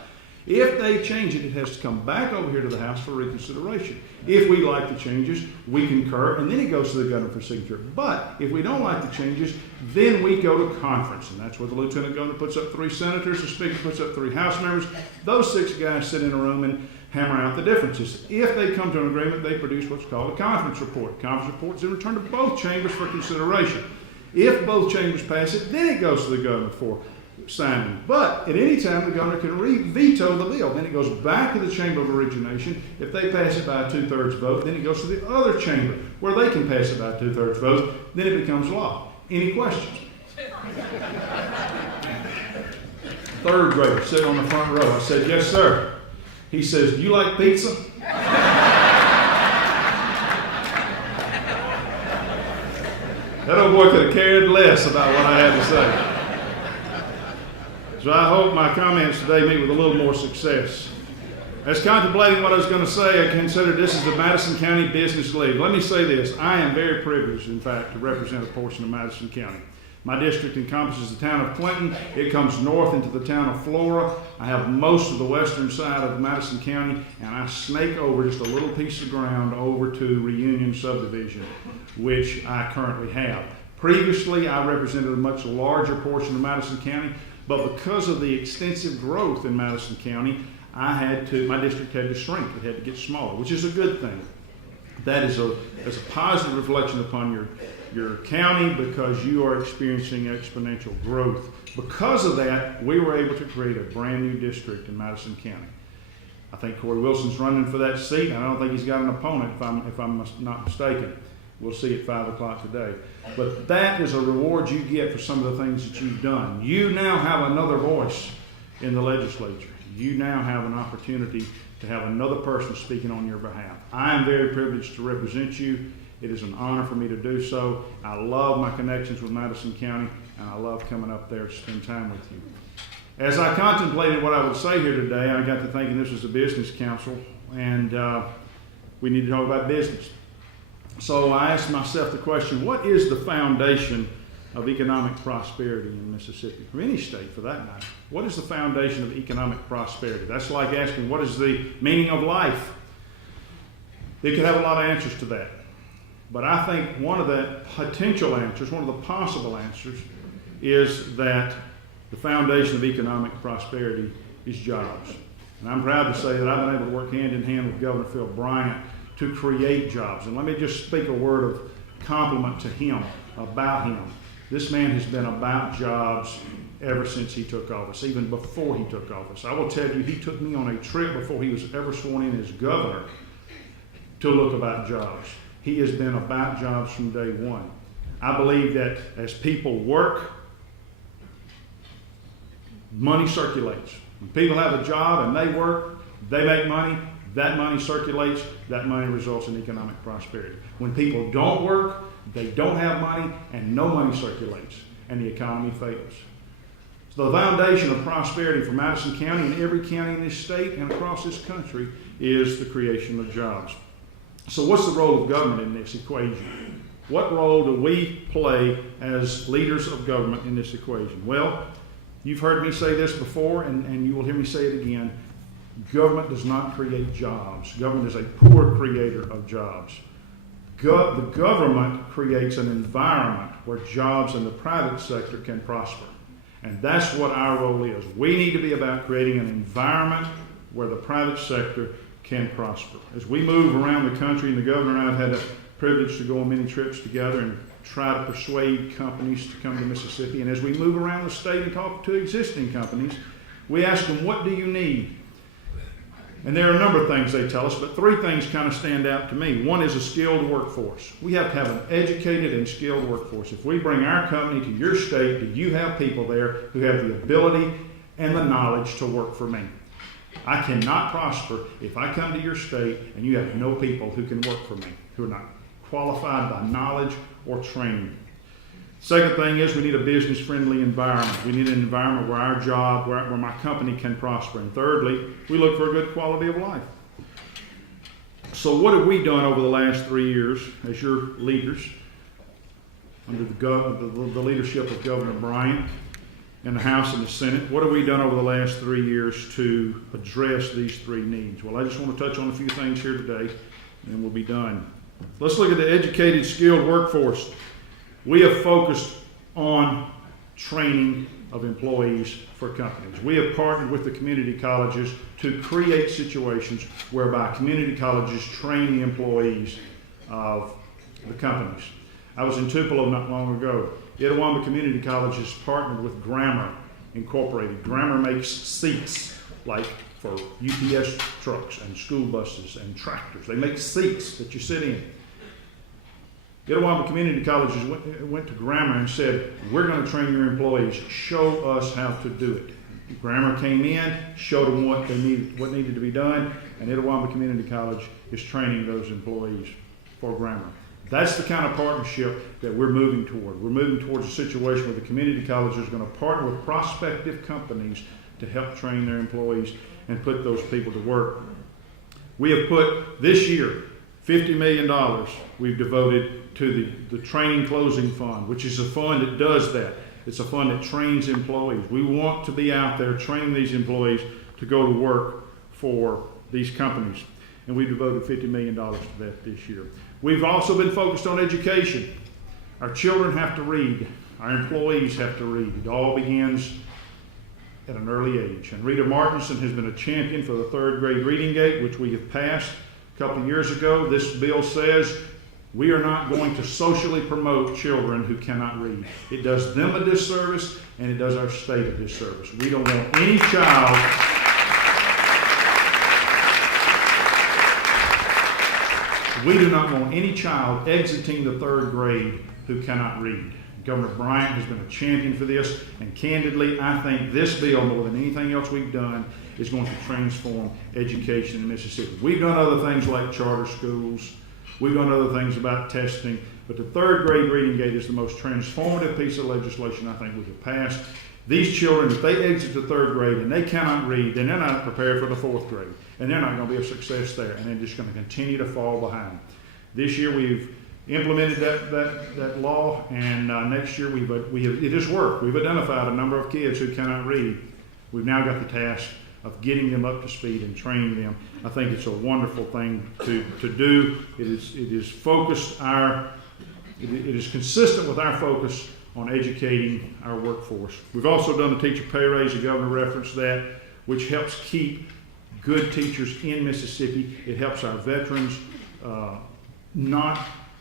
if they change it, it has to come back over here to the House for reconsideration. If we like the changes, we concur, and then it goes to the governor for signature. But if we don't like the changes, then we go to conference, and that's where the lieutenant governor puts up 3 senators, the speaker puts up 3 House members. Those 6 guys sit in a room and hammer out the differences. If they come to an agreement, they produce what's called a conference report. Conference report is in return to both chambers for consideration. If both chambers pass it, then it goes to the governor for signing. But at any time, the governor can veto the bill. Then it goes back to the chamber of origination. If they pass it by a 2/3 vote, then it goes to the other chamber where they can pass it by a 2/3 vote. Then it becomes law. Any questions? Third grader sitting on the front row. I said, yes, sir. He says, do you like pizza? That old boy could have cared less about what I had to say. So I hope my comments today meet with a little more success. As contemplating what I was going to say, I consider this as the Madison County Business League. Let me say this. I am very privileged, in fact, to represent a portion of Madison County. My district encompasses the town of Clinton. It comes north into the town of Flora. I have most of the western side of Madison County, and I snake over just a little piece of ground over to Reunion subdivision, which I currently have. Previously, I represented a much larger portion of Madison County, but because of the extensive growth in Madison County, my district had to shrink. It had to get smaller, which is a good thing. That is a positive reflection upon your county, because you are experiencing exponential growth. Because of that, we were able to create a brand new district in Madison County. I think Corey Wilson's running for that seat, and I don't think he's got an opponent, if I'm not mistaken. We'll see at 5 o'clock today. But that is a reward you get for some of the things that you've done. You now have another voice in the legislature. You now have an opportunity to have another person speaking on your behalf. I am very privileged to represent you. It is an honor for me to do so. I love my connections with Madison County, and I love coming up there to spend time with you. As I contemplated what I would say here today, I got to thinking this was a business council, and we need to talk about business. So I asked myself the question, what is the foundation of economic prosperity in Mississippi, or any state for that matter? What is the foundation of economic prosperity? That's like asking, what is the meaning of life? It could have a lot of answers to that. But I think one of the potential answers, one of the possible answers, is that the foundation of economic prosperity is jobs. And I'm proud to say that I've been able to work hand in hand with Governor Phil Bryant to create jobs. And let me just speak a word of compliment to him, about him. This man has been about jobs ever since he took office, even before he took office. I will tell you, he took me on a trip before he was ever sworn in as governor to look about jobs. He has been about jobs from day one. I believe that as people work, money circulates. When people have a job and they work, they make money, that money circulates, that money results in economic prosperity. When people don't work, they don't have money, and no money circulates, and the economy fails. So the foundation of prosperity for Madison County and every county in this state and across this country is the creation of jobs. So what's the role of government in this equation? What role do we play as leaders of government in this equation? Well, you've heard me say this before, and you will hear me say it again. Government does not create jobs. Government is a poor creator of jobs. The government creates an environment where jobs in the private sector can prosper. And that's what our role is. We need to be about creating an environment where the private sector can prosper. As we move around the country, and the governor and I have had the privilege to go on many trips together and try to persuade companies to come to Mississippi. And as we move around the state and talk to existing companies, we ask them, what do you need? And there are a number of things they tell us, but three things kind of stand out to me. One is a skilled workforce. We have to have an educated and skilled workforce. If we bring our company to your state, do you have people there who have the ability and the knowledge to work for me? I cannot prosper if I come to your state and you have no people who can work for me, who are not qualified by knowledge or training. Second thing is we need a business-friendly environment. We need an environment where our job, where my company can prosper. And thirdly, we look for a good quality of life. So what have we done over the last 3 years as your leaders, under the leadership of Governor Bryant and the House and the Senate? What have we done over the last 3 years to address these three needs? Well, I just want to touch on a few things here today, and then we'll be done. Let's look at the educated, skilled workforce. We have focused on training of employees for companies. We have partnered with the community colleges to create situations whereby community colleges train the employees of the companies. I was in Tupelo not long ago. Itawamba Community College has partnered with Grammar Incorporated. Grammar makes seats like for UPS trucks and school buses and tractors. They make seats that you sit in. Itawamba Community Colleges went to Grammar and said, we're going to train your employees. Show us how to do it. Grammar came in, showed them what needed to be done, and Itawamba Community College is training those employees for Grammar. That's the kind of partnership that we're moving toward. We're moving towards a situation where the community college is going to partner with prospective companies to help train their employees and put those people to work. We have put this year $50 million we've devoted to the Training Closing Fund, which is a fund that does that. It's a fund that trains employees. We want to be out there training these employees to go to work for these companies. And we've devoted $50 million to that this year. We've also been focused on education. Our children have to read. Our employees have to read. It all begins at an early age. And Rita Martinson has been a champion for the third grade reading gate, which we have passed a couple of years ago. This bill says we are not going to socially promote children who cannot read. It does them a disservice, and it does our state a disservice. We don't want any child We do not want any child exiting the third grade who cannot read. Governor Bryant has been a champion for this, and candidly, I think this bill, more than anything else we've done, is going to transform education in Mississippi. We've done other things like charter schools. We've done other things about testing, but the third grade reading gate is the most transformative piece of legislation I think we have passed. These children, if they exit the third grade and they cannot read, then they're not prepared for the fourth grade, and they're not going to be a success there, and they're just going to continue to fall behind. This year we've implemented that law, and next year it has worked. We've identified a number of kids who cannot read. We've now got the task of getting them up to speed and training them. I think it's a wonderful thing to do. It is focused it is consistent with our focus on educating our workforce. We've also done the teacher pay raise. The governor referenced that, which helps keep good teachers in Mississippi. It helps our veterans not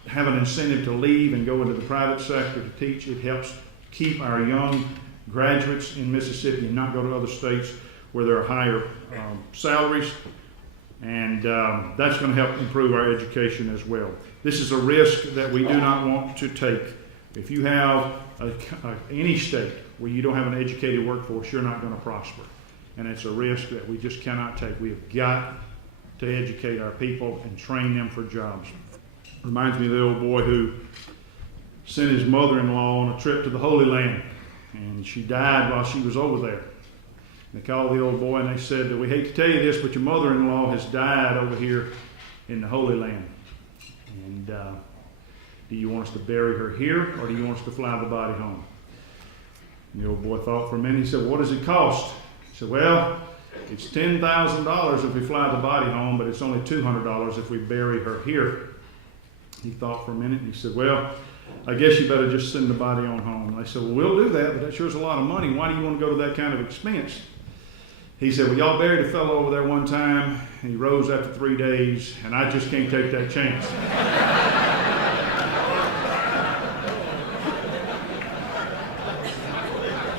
have an incentive to leave and go into the private sector to teach. It helps keep our young graduates in Mississippi and not go to other states where there are higher salaries. And that's going to help improve our education as well. This is a risk that we do not want to take. If you have any state where you don't have an educated workforce, you're not going to prosper. And it's a risk that we just cannot take. We have got to educate our people and train them for jobs. Reminds me of the old boy who sent his mother-in-law on a trip to the Holy Land, and she died while she was over there. They called the old boy and they said that we hate to tell you this, but your mother-in-law has died over here in the Holy Land. And Do you want us to bury her here, or do you want us to fly the body home? And the old boy thought for a minute. He said, what does it cost? He said, well, it's $10,000 if we fly the body home, but it's only $200 if we bury her here. He thought for a minute, and he said, well, I guess you better just send the body on home. And they said, well, we'll do that, but that sure is a lot of money. Why do you want to go to that kind of expense? He said, well, y'all buried a fellow over there one time, and he rose after 3 days, and I just can't take that chance.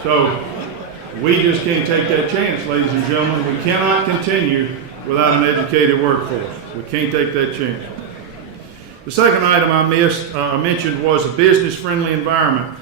So, we just can't take that chance, ladies and gentlemen. We cannot continue without an educated workforce. We can't take that chance. The second item I mentioned was a business-friendly environment.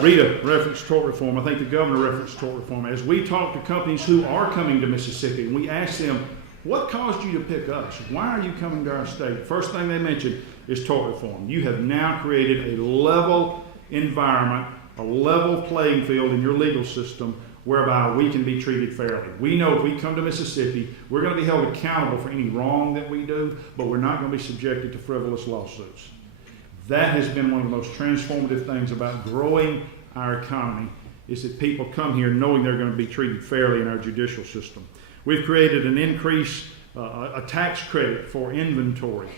Rita referenced tort reform. I think the governor referenced tort reform. As we talk to companies who are coming to Mississippi, and we ask them, what caused you to pick us? Why are you coming to our state? First thing they mention is tort reform. You have now created a level environment, a level playing field in your legal system whereby we can be treated fairly. We know if we come to Mississippi, we're going to be held accountable for any wrong that we do, but we're not going to be subjected to frivolous lawsuits. That has been one of the most transformative things about growing our economy, is that people come here knowing they're going to be treated fairly in our judicial system. We've created an increase, a tax credit for inventory.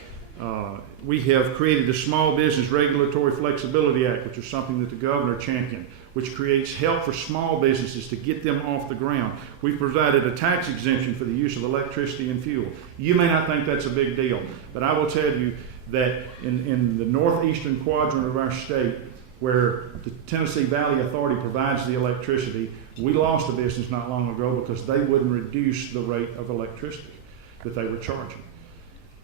We have created the Small Business Regulatory Flexibility Act, which is something that the governor championed, which creates help for small businesses to get them off the ground. We've provided a tax exemption for the use of electricity and fuel. You may not think that's a big deal, but I will tell you that in the northeastern quadrant of our state, where the Tennessee Valley Authority provides the electricity, we lost a business not long ago because they wouldn't reduce the rate of electricity that they were charging.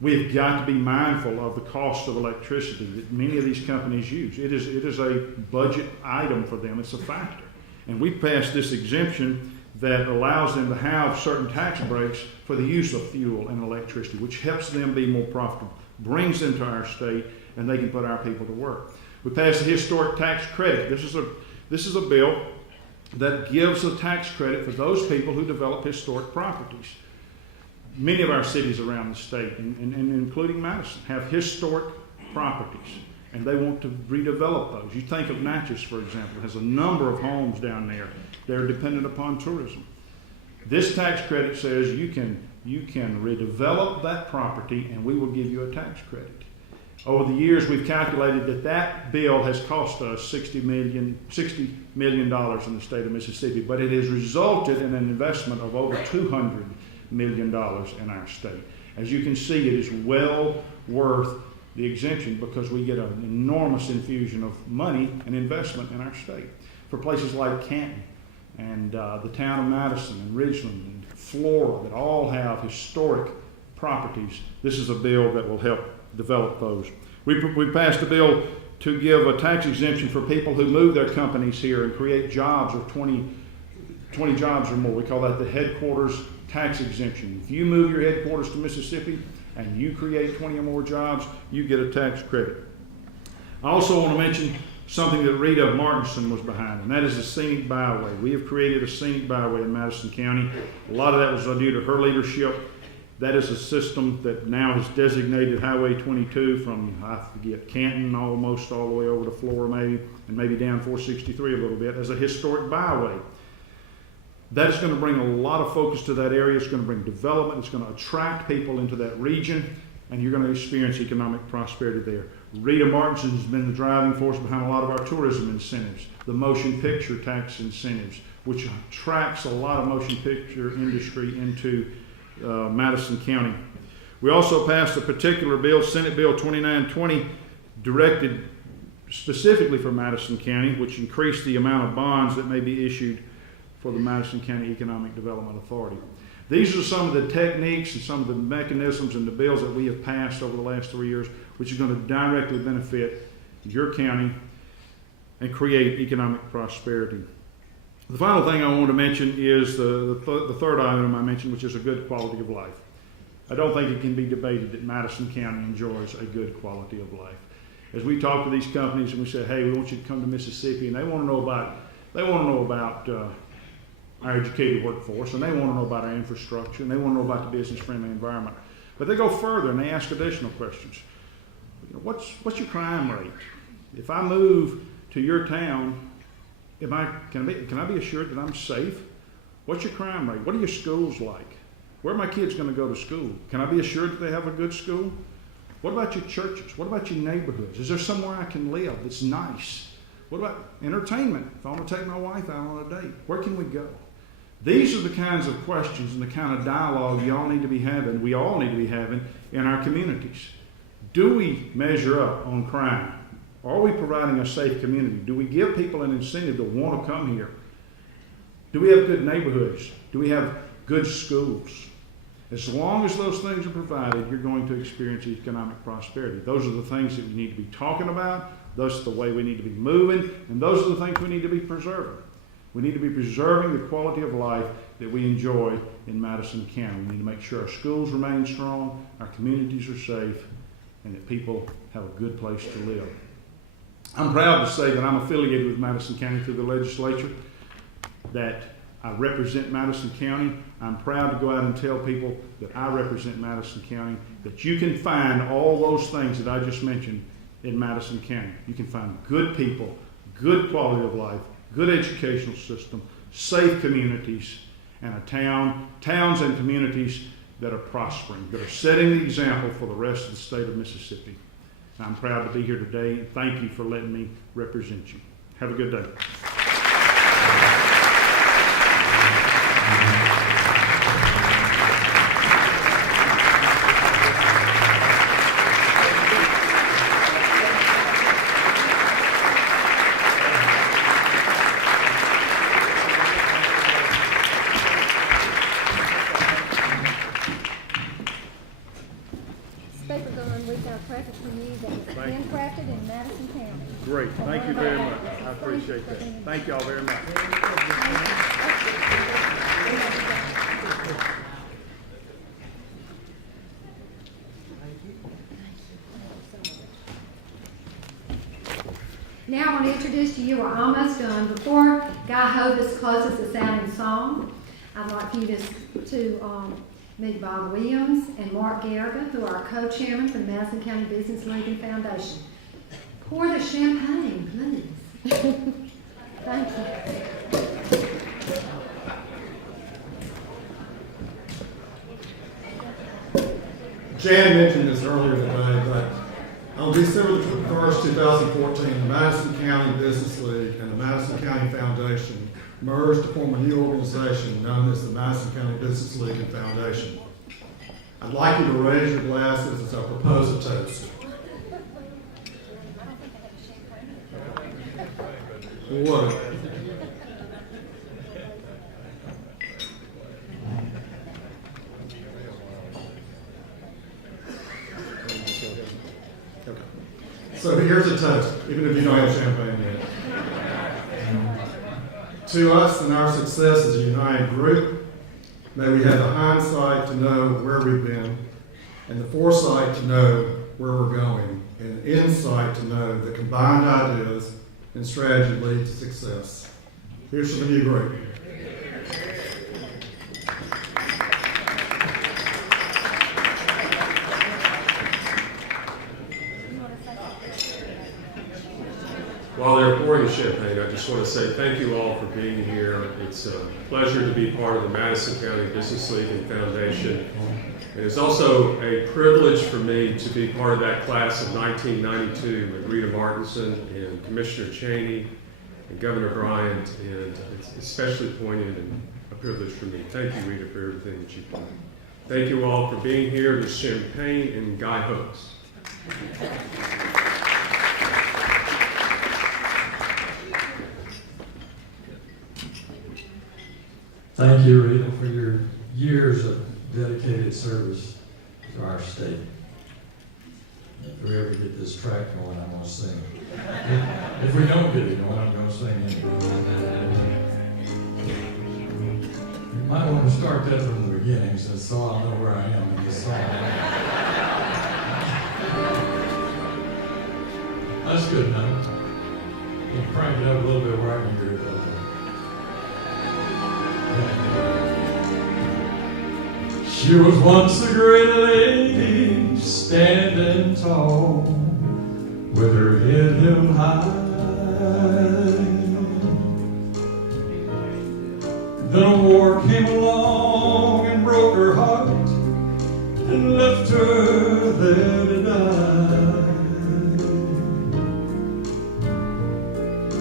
We've got to be mindful of the cost of electricity that many of these companies use. It is a budget item for them. It's a factor. And we passed this exemption that allows them to have certain tax breaks for the use of fuel and electricity, which helps them be more profitable, brings them to our state, and they can put our people to work. We passed the historic tax credit. This is a bill that gives a tax credit for those people who develop historic properties. Many of our cities around the state, and including Madison, have historic properties, and they want to redevelop those. You think of Natchez, for example, has a number of homes down there that are dependent upon tourism. This tax credit says you can redevelop that property, and we will give you a tax credit. Over the years, we've calculated that bill has cost us $60 million in the state of Mississippi, but it has resulted in an investment of over $200 million in our state. As you can see, it is well worth the exemption because we get an enormous infusion of money and investment in our state. For places like Canton and the town of Madison and Ridgeland and Flora that all have historic properties, this is a bill that will help develop those. We passed a bill to give a tax exemption for people who move their companies here and create jobs of 20 jobs or more. We call that the headquarters tax exemption. If you move your headquarters to Mississippi and you create 20 or more jobs, you get a tax credit. I also want to mention something that Rita Martinson was behind, and that is the scenic byway. We have created a scenic byway in Madison County. A lot of that was due to her leadership. That is a system that now has designated Highway 22 from, I forget, Canton almost all the way over to Flora maybe, and maybe down 463 a little bit, as a historic byway. That's going to bring a lot of focus to that area. It's going to bring development. It's going to attract people into that region, and you're going to experience economic prosperity there. Rita Martinson has been the driving force behind a lot of our tourism incentives, the motion picture tax incentives, which attracts a lot of motion picture industry into Madison County. We also passed a particular bill, Senate Bill 2920, directed specifically for Madison County, which increased the amount of bonds that may be issued for the Madison County Economic Development Authority. These are some of the techniques and some of the mechanisms and the bills that we have passed over the last 3 years, which is going to directly benefit your county and create economic prosperity. The final thing I want to mention is the third item I mentioned, which is a good quality of life. I don't think it can be debated that Madison County enjoys a good quality of life. As we talk to these companies and we say, hey, we want you to come to Mississippi, and they want to know about our educated workforce, and they want to know about our infrastructure, and they want to know about the business-friendly environment. But they go further and they ask additional questions. what's your crime rate? If I move to your town, can I be assured that I'm safe? What's your crime rate? What are your schools like? Where are my kids going to go to school? Can I be assured that they have a good school? What about your churches? What about your neighborhoods? Is there somewhere I can live that's nice? What about entertainment? If I want to take my wife out on a date, where can we go? These are the kinds of questions and the kind of dialogue we all need to be having in our communities. Do we measure up on crime? Are we providing a safe community? Do we give people an incentive to want to come here? Do we have good neighborhoods? Do we have good schools? As long as those things are provided, you're going to experience economic prosperity. Those are the things that we need to be talking about. Those are the way we need to be moving. And those are the things we need to be preserving. We need to be preserving the quality of life that we enjoy in Madison County. We need to make sure our schools remain strong, our communities are safe, and that people have a good place to live. I'm proud to say that I'm affiliated with Madison County through the legislature, that I represent Madison County. I'm proud to go out and tell people that I represent Madison County, that you can find all those things that I just mentioned in Madison County. You can find good people, good quality of life, good educational system, safe communities, and towns and communities that are prospering, that are setting the example for the rest of the state of Mississippi. I'm proud to be here today. Thank you for letting me represent you. Have a good day. Paper gun, we've got a present from you that is handcrafted in Madison County. Great. Thank you very much. I appreciate that. Thank you all very much. Now I want to introduce to you, we're almost done. Before Guy Hovis closes us out in song, I'd like you to meet Bob Williams and Mark Garriga, who are our co-chairmen for the Madison County Business League and Foundation. Pour the champagne, please. Thank you. Jan mentioned this earlier today, but on December 1st, 2014, the Madison County Business League and the Madison County Foundation merged to form a new organization known as the Madison County Business League and Foundation. I'd like you to raise your glasses as I propose a toast. What? Okay. So here's a toast, even if you don't have champagne yet. To us and our success as a united group, may we have the hindsight to know where we've been, and the foresight to know where we're going, and the insight to know that combined ideas and strategy lead to success. Here's to the new group. While they're pouring the champagne, I just want to say thank you all for being here. It's a pleasure to be part of the Madison County Business League and Foundation. And it's also a privilege for me to be part of that class of 1992 with Rita Martinson and Commissioner Cheney and Governor Bryant, and it's especially poignant and a privilege for me. Thank you, Rita, for everything that you've done. Thank you all for being here. There's champagne and Guy Hooks. Thank you, Rita, for your years of dedicated service to our state. If we ever get this track going, I'm going to sing. If we don't get it going, I'm going to sing anyway. You might want to start that from the beginning, so I'll know where I am in the song. That's good enough. You can crank it up a little bit where I can hear it though. She was once a great lady, standing tall, with her head held high. Then a war came along and broke her heart and left her there to die.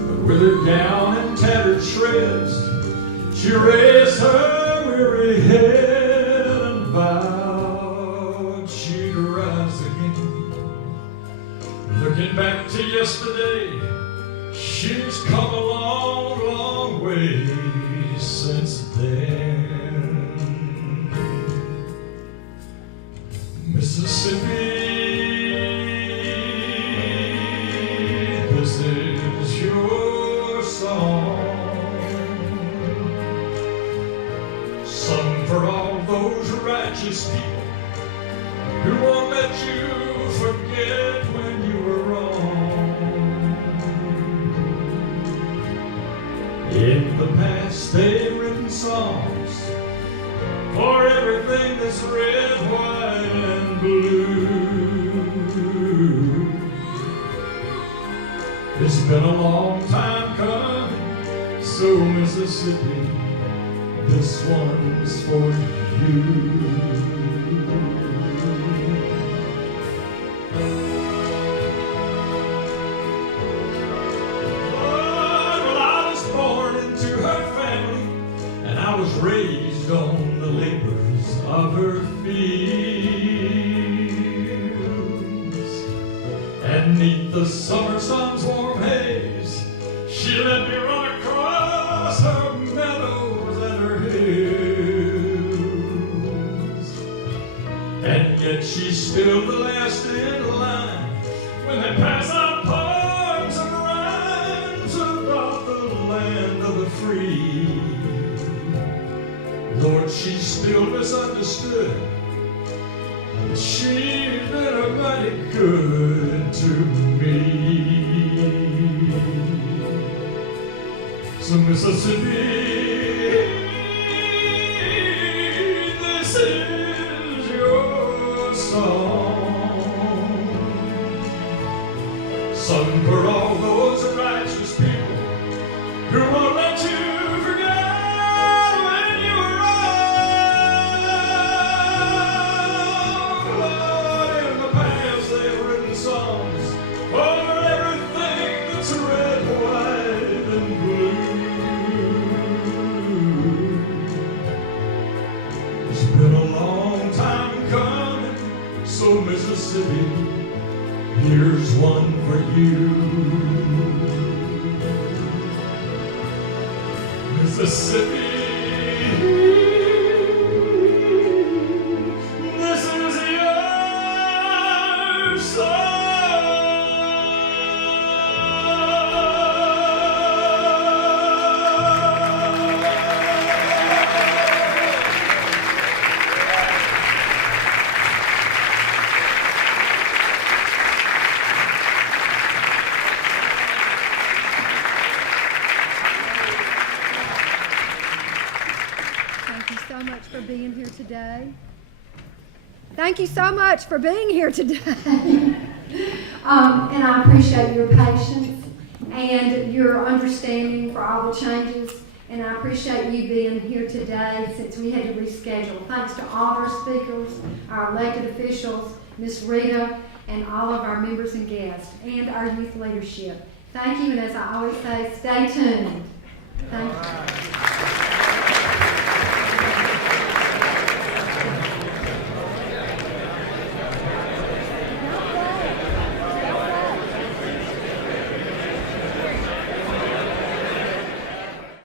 But with her gown in tattered shreds, she raised her weary head and vowed she'd rise again. Looking back to yesterday, she's come a long, long way since then. Mississippi, this is your song, sung for all those righteous people who won't let you forget when you were wrong. In the past they've written songs for everything that's red, white, and blue. It's been a long time coming, so Mississippi, this one's for you. Raised on the labors of her fields, and neath the summer sun's warm haze, she let me run across her meadows and her hills. And yet she's still the last in line when they pass out poems and rhymes about the land of the free. Lord, she's still misunderstood. She's been a mighty good to me. So Mississippi, this is your song, sung for all those righteous people who won't let you forget. Mississippi, here's one for you. Mississippi, this is your song. For being here today. Thank you so much for being here today. And I appreciate your patience and your understanding for all the changes. And I appreciate you being here today since we had to reschedule. Thanks to all of our speakers, our elected officials, Miss Rita, and all of our members and guests, and our youth leadership. Thank you, and as I always say, stay tuned. Thank you.